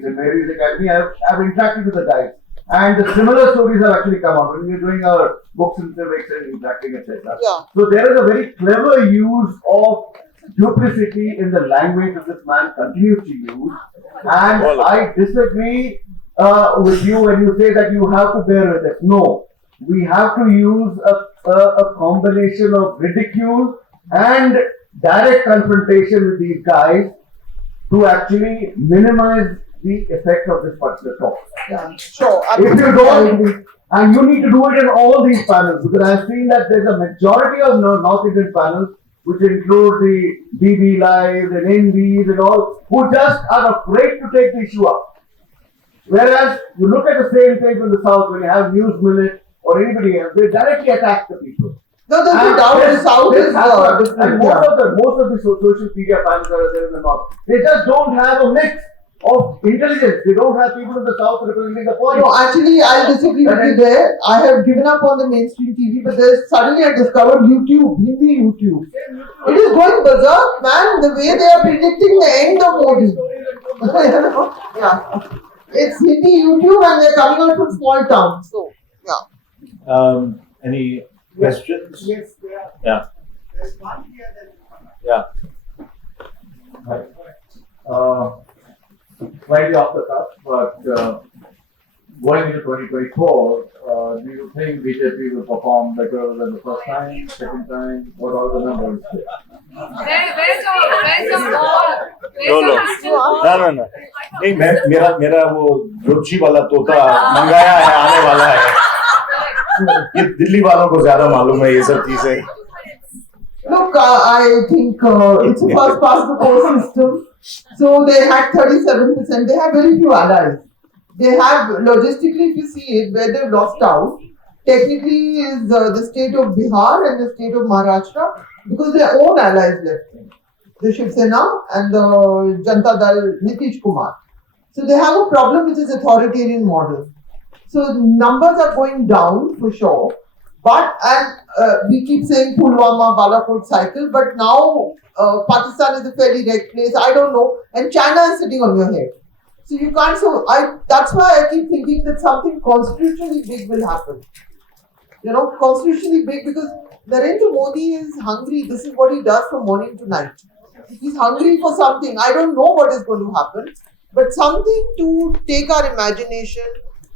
St. Mary's Academy. I have interacted with the guys, and the similar stories have actually come out when we are doing our books and civics and interacting, etc. Yeah. So there is a very clever use of duplicity in the language that this man continues to use, and I disagree with you when you say that you have to bear with it. No, we have to use a combination of ridicule and direct confrontation with these guys to actually minimize the effect of this particular talk. Yeah, sure. If you don't, and you need to do it in all these panels, because I have seen that there's a majority of North Indian panels which include the DB Lives and NBs and all, who just are afraid to take the issue up. Whereas you look at the same thing in the South when you have News Minute or anybody else, they directly attack the people. No, there's no doubt the South is and most of the social media fans that are there in the North, they just don't have a mix of intelligence. They don't have people in the South representing the point. No, actually, I disagree with you there. I have given up on the mainstream TV, but suddenly I discovered YouTube, Hindi YouTube. It is going berserk, man, the way they are predicting the end of Modi. Yeah. It's Hindi YouTube and they're coming out from small towns. So, yeah. Any questions? Yes, there are. Yeah. There's one here that. Yeah. Slightly off the cuff, but going into 2024, do you think BJP will perform better than the first time, second time? What are the numbers? Where's the ball? No. नहीं मेरा वो रुचि वाला तोता मंगाया है, आने वाला है. ये दिल्ली वालों को ज्यादा मालूम है ये सब चीजें. Look, I think it's a first past the post system. So they had 37%. They have very few allies. They have, logistically, if you see it, where they've lost out, technically is the state of Bihar and the state of Maharashtra, because their own allies left. The Shiv Sena and the Janata Dal, Nitish Kumar. So they have a problem which is authoritarian model. So numbers are going down for sure. But, and we keep saying Pulwama, Balakot cycle, but now Pakistan is a fairly red place, I don't know, and China is sitting on your head. So you can't, that's why I keep thinking that something constitutionally big will happen. You know, constitutionally big, because Narendra Modi is hungry, this is what he does from morning to night. He's hungry for something, I don't know what is going to happen, but something to take our imagination,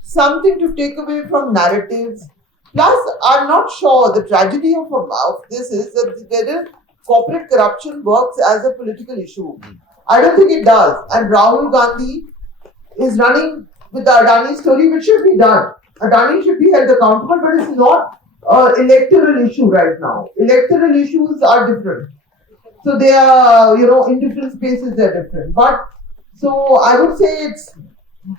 something to take away from narratives. Plus, I'm not sure the tragedy of this is that whether corporate corruption works as a political issue. I don't think it does. And Rahul Gandhi is running with the Adani story, which should be done. Adani should be held accountable, but it's not an electoral issue right now. Electoral issues are different. So they are, in different spaces they're different. But, so I would say it's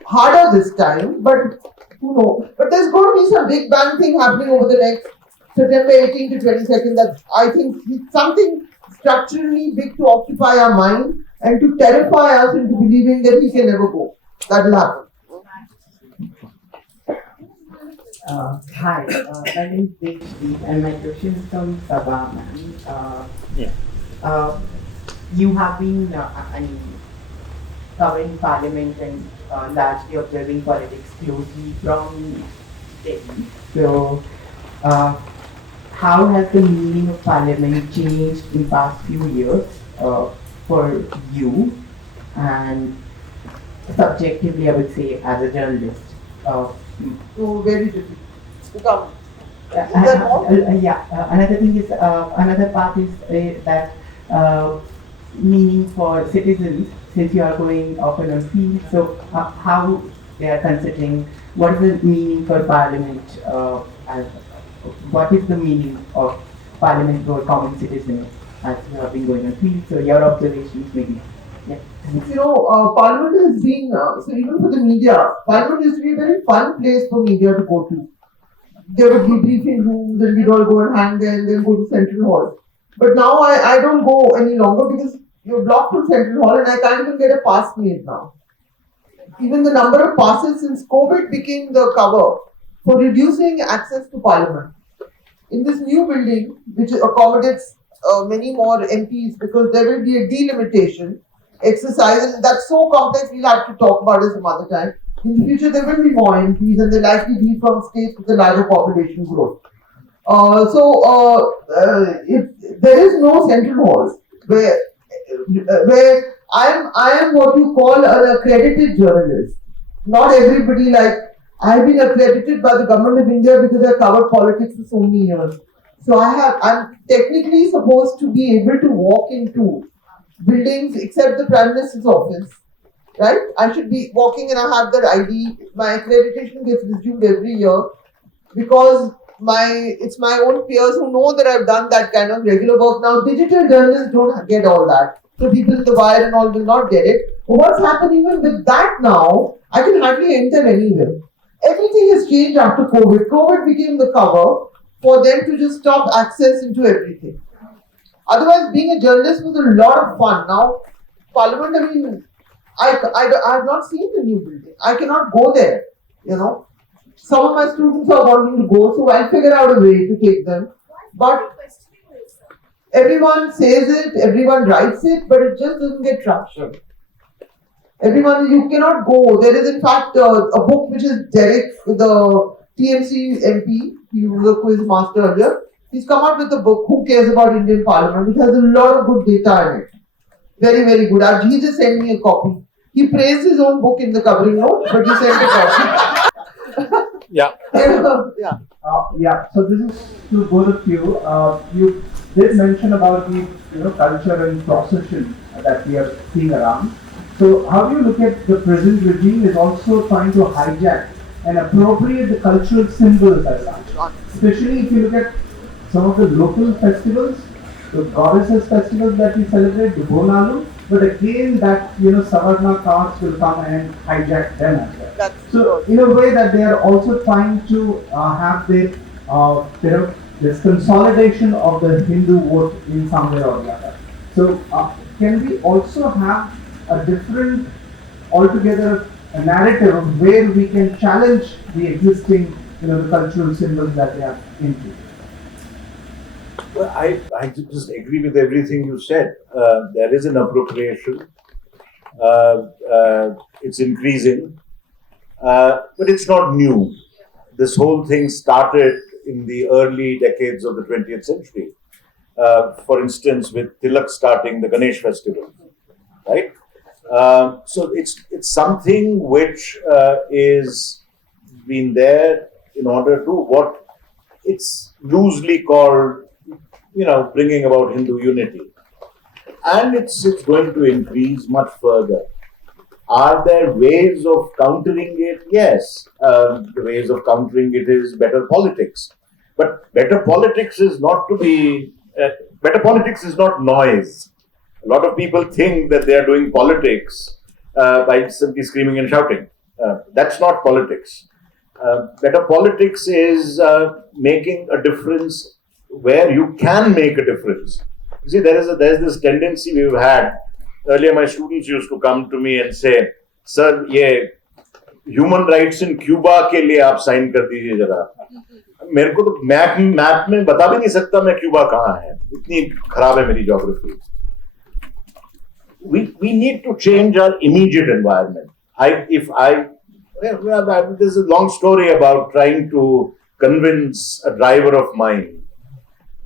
harder this time, but who knows? But there's going to be some big bang thing happening over the next September 18 to 22nd that I think is something structurally big to occupy our mind and to terrify us into believing that he can never go. That will happen. Hi, my name is Dev and my question is from Saba, ma'am. You have been covering parliament and largely observing politics closely from Delhi. So, how has the meaning of parliament changed in past few years for you? And subjectively, I would say, as a journalist. Very difficult. Become. Another thing is, another part is that meaning for citizens, since you are going often on field, so how they are considering what is the meaning for parliament, what is the meaning of parliament for common citizens as you have been going on field, so your observations maybe. Yeah. Parliament has been, so even for the media, Parliament used to be a very fun place for media to go to. There would be briefing rooms and we'd all go and hang there and then go to Central Hall. But now I don't go any longer because you're blocked from Central Hall and I can't even get a pass made now. Even the number of passes since COVID became the cover for reducing access to Parliament. In this new building, which accommodates many more MPs because there will be a delimitation exercise, and that's so complex we'll have to talk about it some other time. In the future, there will be more MPs, and they'll likely be from states with a larger population growth. If there is no central halls where I am what you call an accredited journalist. Not everybody I have been accredited by the government of India because I covered politics for so many years. So I'm technically supposed to be able to walk into buildings except the Prime Minister's office, right? I should be walking and I have that ID. My accreditation gets resumed every year because it's my own peers who know that I've done that kind of regular work. Now, digital journalists don't get all that. So people in the wire and all will not get it. But what's happening even with that now, I can hardly enter anywhere. Everything has changed after COVID. COVID became the cover for them to just stop access into everything. Otherwise, being a journalist was a lot of fun. Now, Parliament, I have not seen the new building. I cannot go there, Some of my students are wanting to go, so I'll figure out a way to take them. But everyone says it, everyone writes it, but it just doesn't get traction. You cannot go. There is in fact a book which is Derek, the TMC MP, he was a quiz master earlier. He's come out with a book, Who Cares About Indian Parliament? It has a lot of good data in it. Very, very good. He just sent me a copy. He praised his own book in the covering note, but he sent a copy. Yeah. So this is to both of you. You did mention about the culture and procession that we are seeing around. So how do you look at the present regime is also trying to hijack and appropriate the cultural symbols as such? Especially if you look at some of the local festivals, the goddesses festivals that we celebrate, the Bonalu, but again that Savarna castes will come and hijack them as well. So in a way that they are also trying to have their this consolidation of the Hindu vote in some way or the other. So can we also have a different, altogether a narrative of where we can challenge the existing, the cultural symbols that they are into? Well, I just agree with everything you said. There is an appropriation. It's increasing, but it's not new. This whole thing started in the early decades of the 20th century. For instance, with Tilak starting the Ganesh festival, right? So it's something which is been there in order to what it's loosely called, bringing about Hindu unity, and it's going to increase much further. Are there ways of countering it? Yes, the ways of countering it is better politics, but better politics is not better politics is not noise. A lot of people think that they are doing politics by simply screaming and shouting. That's not politics. Better politics is making a difference where you can make a difference. You see, there's this tendency we've had. Earlier, my students used to come to me and say, "Sir, ये human rights in Cuba के लिए आप sign कर दीजिए जरा." मेरे को तो मैप में बता भी नहीं सकता मैं क्यूबा कहाँ है. इतनी खराब है मेरी geography. We need to change our immediate environment. There's a long story about trying to convince a driver of mine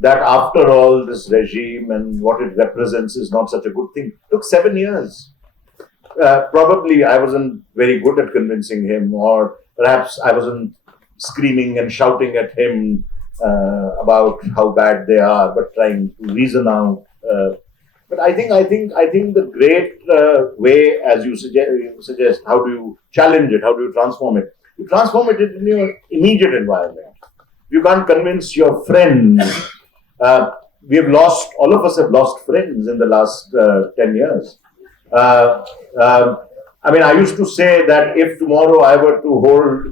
that after all this regime and what it represents is not such a good thing. It took 7 years. Probably I wasn't very good at convincing him, or perhaps I wasn't screaming and shouting at him about how bad they are, but trying to reason out. But I think the great way, as you suggest, how do you challenge it? How do you transform it? You transform it in your immediate environment. You can't convince your friends. All of us have lost friends in the last 10 years. Uh, I mean, I used to say that if tomorrow I were to hold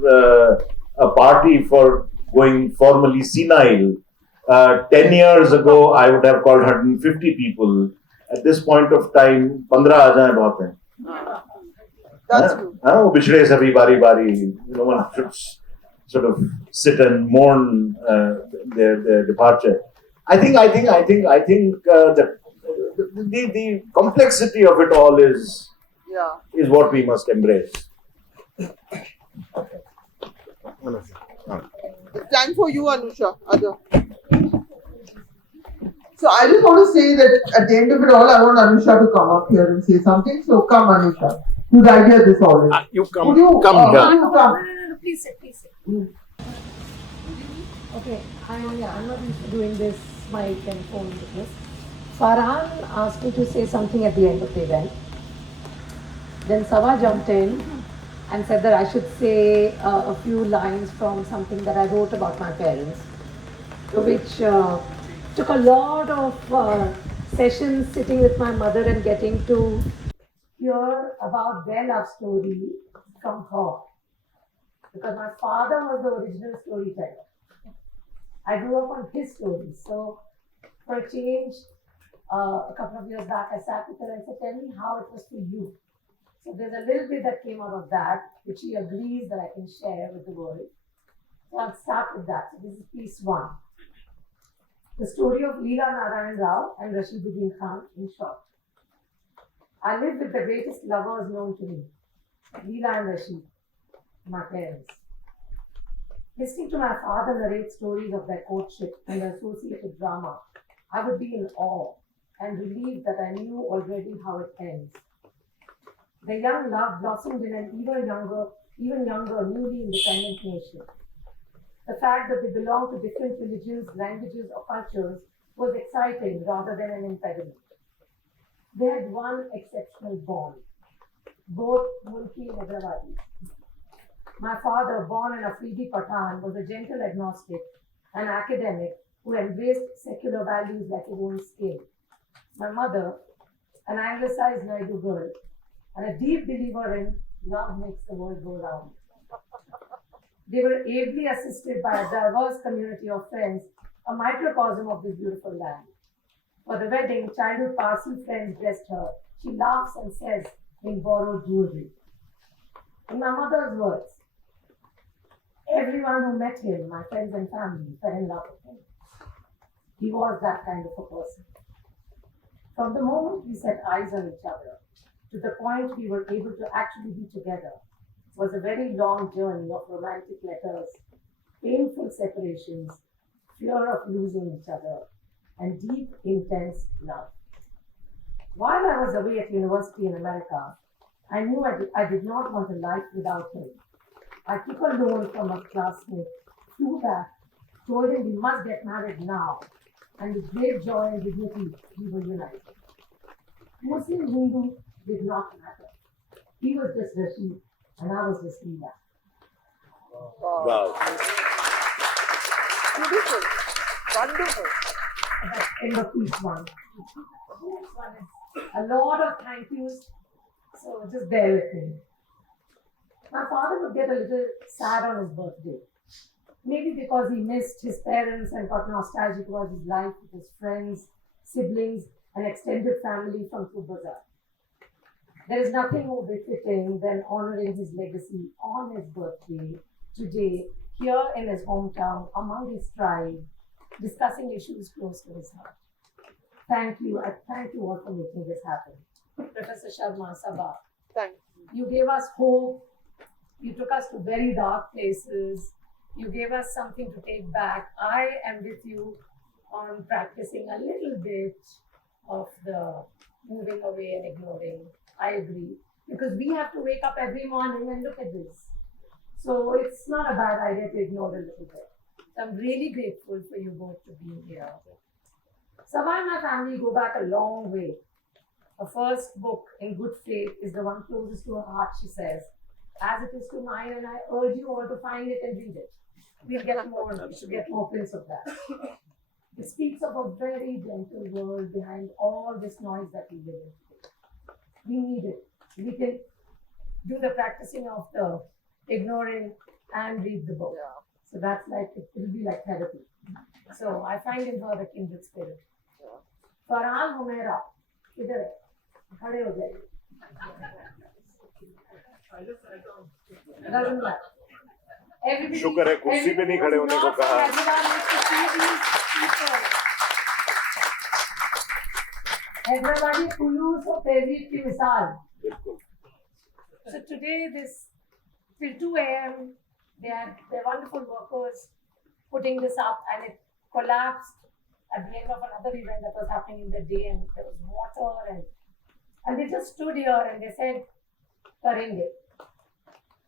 a party for going formally senile, 10 years ago I would have called 150 people. At this point of time, 15 आ जाए बहुत हैं. That's true. वो पिछड़े सभी बारी no one should sort of sit and mourn their departure. I think the complexity of it all is what we must embrace. Time for you, Anusha. So I just want to say that at the end of it all, I want Anusha to come up here and say something. So come, Anusha. Whose idea this all is? You come, Would you come here. would you come? No, please sit, please sit. Okay, I'm not used to doing this mic and phone business. Farhan asked me to say something at the end of the event. Then Saba jumped in and said that I should say a few lines from something that I wrote about my parents, which took a lot of sessions sitting with my mother and getting to hear about their love story from her. Because my father was the original storyteller. I grew up on his stories. So for a change, a couple of years back, I sat with her and said, tell me how it was for you. So there's a little bit that came out of that, which she agrees that I can share with the world. So I'll start with that. So this is piece one. The story of Leela Narayan Rao and Rasheeduddin Khan in short. I lived with the greatest lovers known to me, Leela and Rashid, my parents. Listening to my father narrate stories of their courtship and the associated drama, I would be in awe and relieved that I knew already how it ends. The young love blossomed in an even younger, newly independent nation. The fact that they belonged to different religions, languages, or cultures was exciting rather than an impediment. They had one exceptional bond, both Mulki and Hyderabadi. My father, born in Afridi Pathan, was a gentle agnostic and academic who embraced secular values like his own skin. My mother, an anglicized Naidu girl, and a deep believer in love makes the world go round. They were ably assisted by a diverse community of friends, a microcosm of this beautiful land. For the wedding, childhood Parsi friends dressed her. She laughs and says in borrowed jewelry. In my mother's words, everyone who met him, my friends and family, fell in love with him. He was that kind of a person. From the moment we set eyes on each other to the point we were able to actually be together was a very long journey of romantic letters, painful separations, fear of losing each other, and deep, intense love. While I was away at university in America, I knew I did not want a life without him. I took a loan from a classmate, flew back, told him we must get married now, and with great joy and dignity, we were united. Muslim Hindu did not matter. He was just Rashid, and I was just Leela. Wow. Beautiful. Wonderful. That's end of piece one. Next one is a lot of thank yous, so just bear with me. My father would get a little sad on his birthday. Maybe because he missed his parents and got nostalgic about his life with his friends, siblings, and extended family from Kubazar. There is nothing more befitting than honoring his legacy on his birthday, today, here in his hometown, among his tribe, discussing issues close to his heart. Thank you. I thank you all for making this happen. Professor Sharma, Saba, Thanks. you gave us hope. You took us to very dark places. You gave us something to take back. I am with you on practicing a little bit of the moving away and ignoring. I agree. Because we have to wake up every morning and look at this. So it's not a bad idea to ignore a little bit. So I'm really grateful for you both to be here. Saba and my family go back a long way. Her first book, In Good Faith, is the one closest to her heart, she says, as it is to mine, and I urge you all to find it and read it. We should get more prints of that. It speaks of a very gentle world behind all this noise that we live in today. We need it. We can do the practicing of the ignoring and read the book. Yeah. So that's like, it will be like therapy. So I find in her a kindred spirit. Farhan Humaira, idhar hai, khade ho jaiye. Doesn't matter. Everybody, शुक्र है कुर्सी पे नहीं खड़े होने को कहा। Hyderabadi Kulus or Tehzeeb ki misal. बिल्कुल। So today, this till 2 a.m. They're wonderful workers putting this up, and it collapsed at the end of another event that was happening in the day, and there was water, and they just stood here and they said, "करेंगे,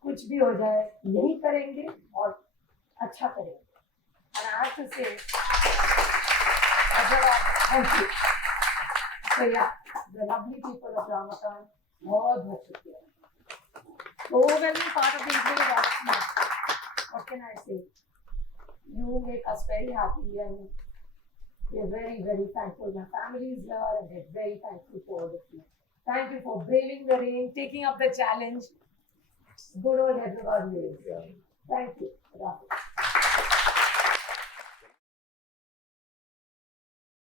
कुछ भी हो जाए, यही करेंगे और अच्छा करेंगे." And I have to say, thank you. So yeah, the lovely people of Ramadan, बहुत शुक्रिया. The overwhelming part of the evening is honestly, what can I say? You make us very happy, and we're very, very thankful. My family is here, and we're very thankful for all of you. Thank you for braving the rain, taking up the challenge. Good old Hyderabad ways. Thank you.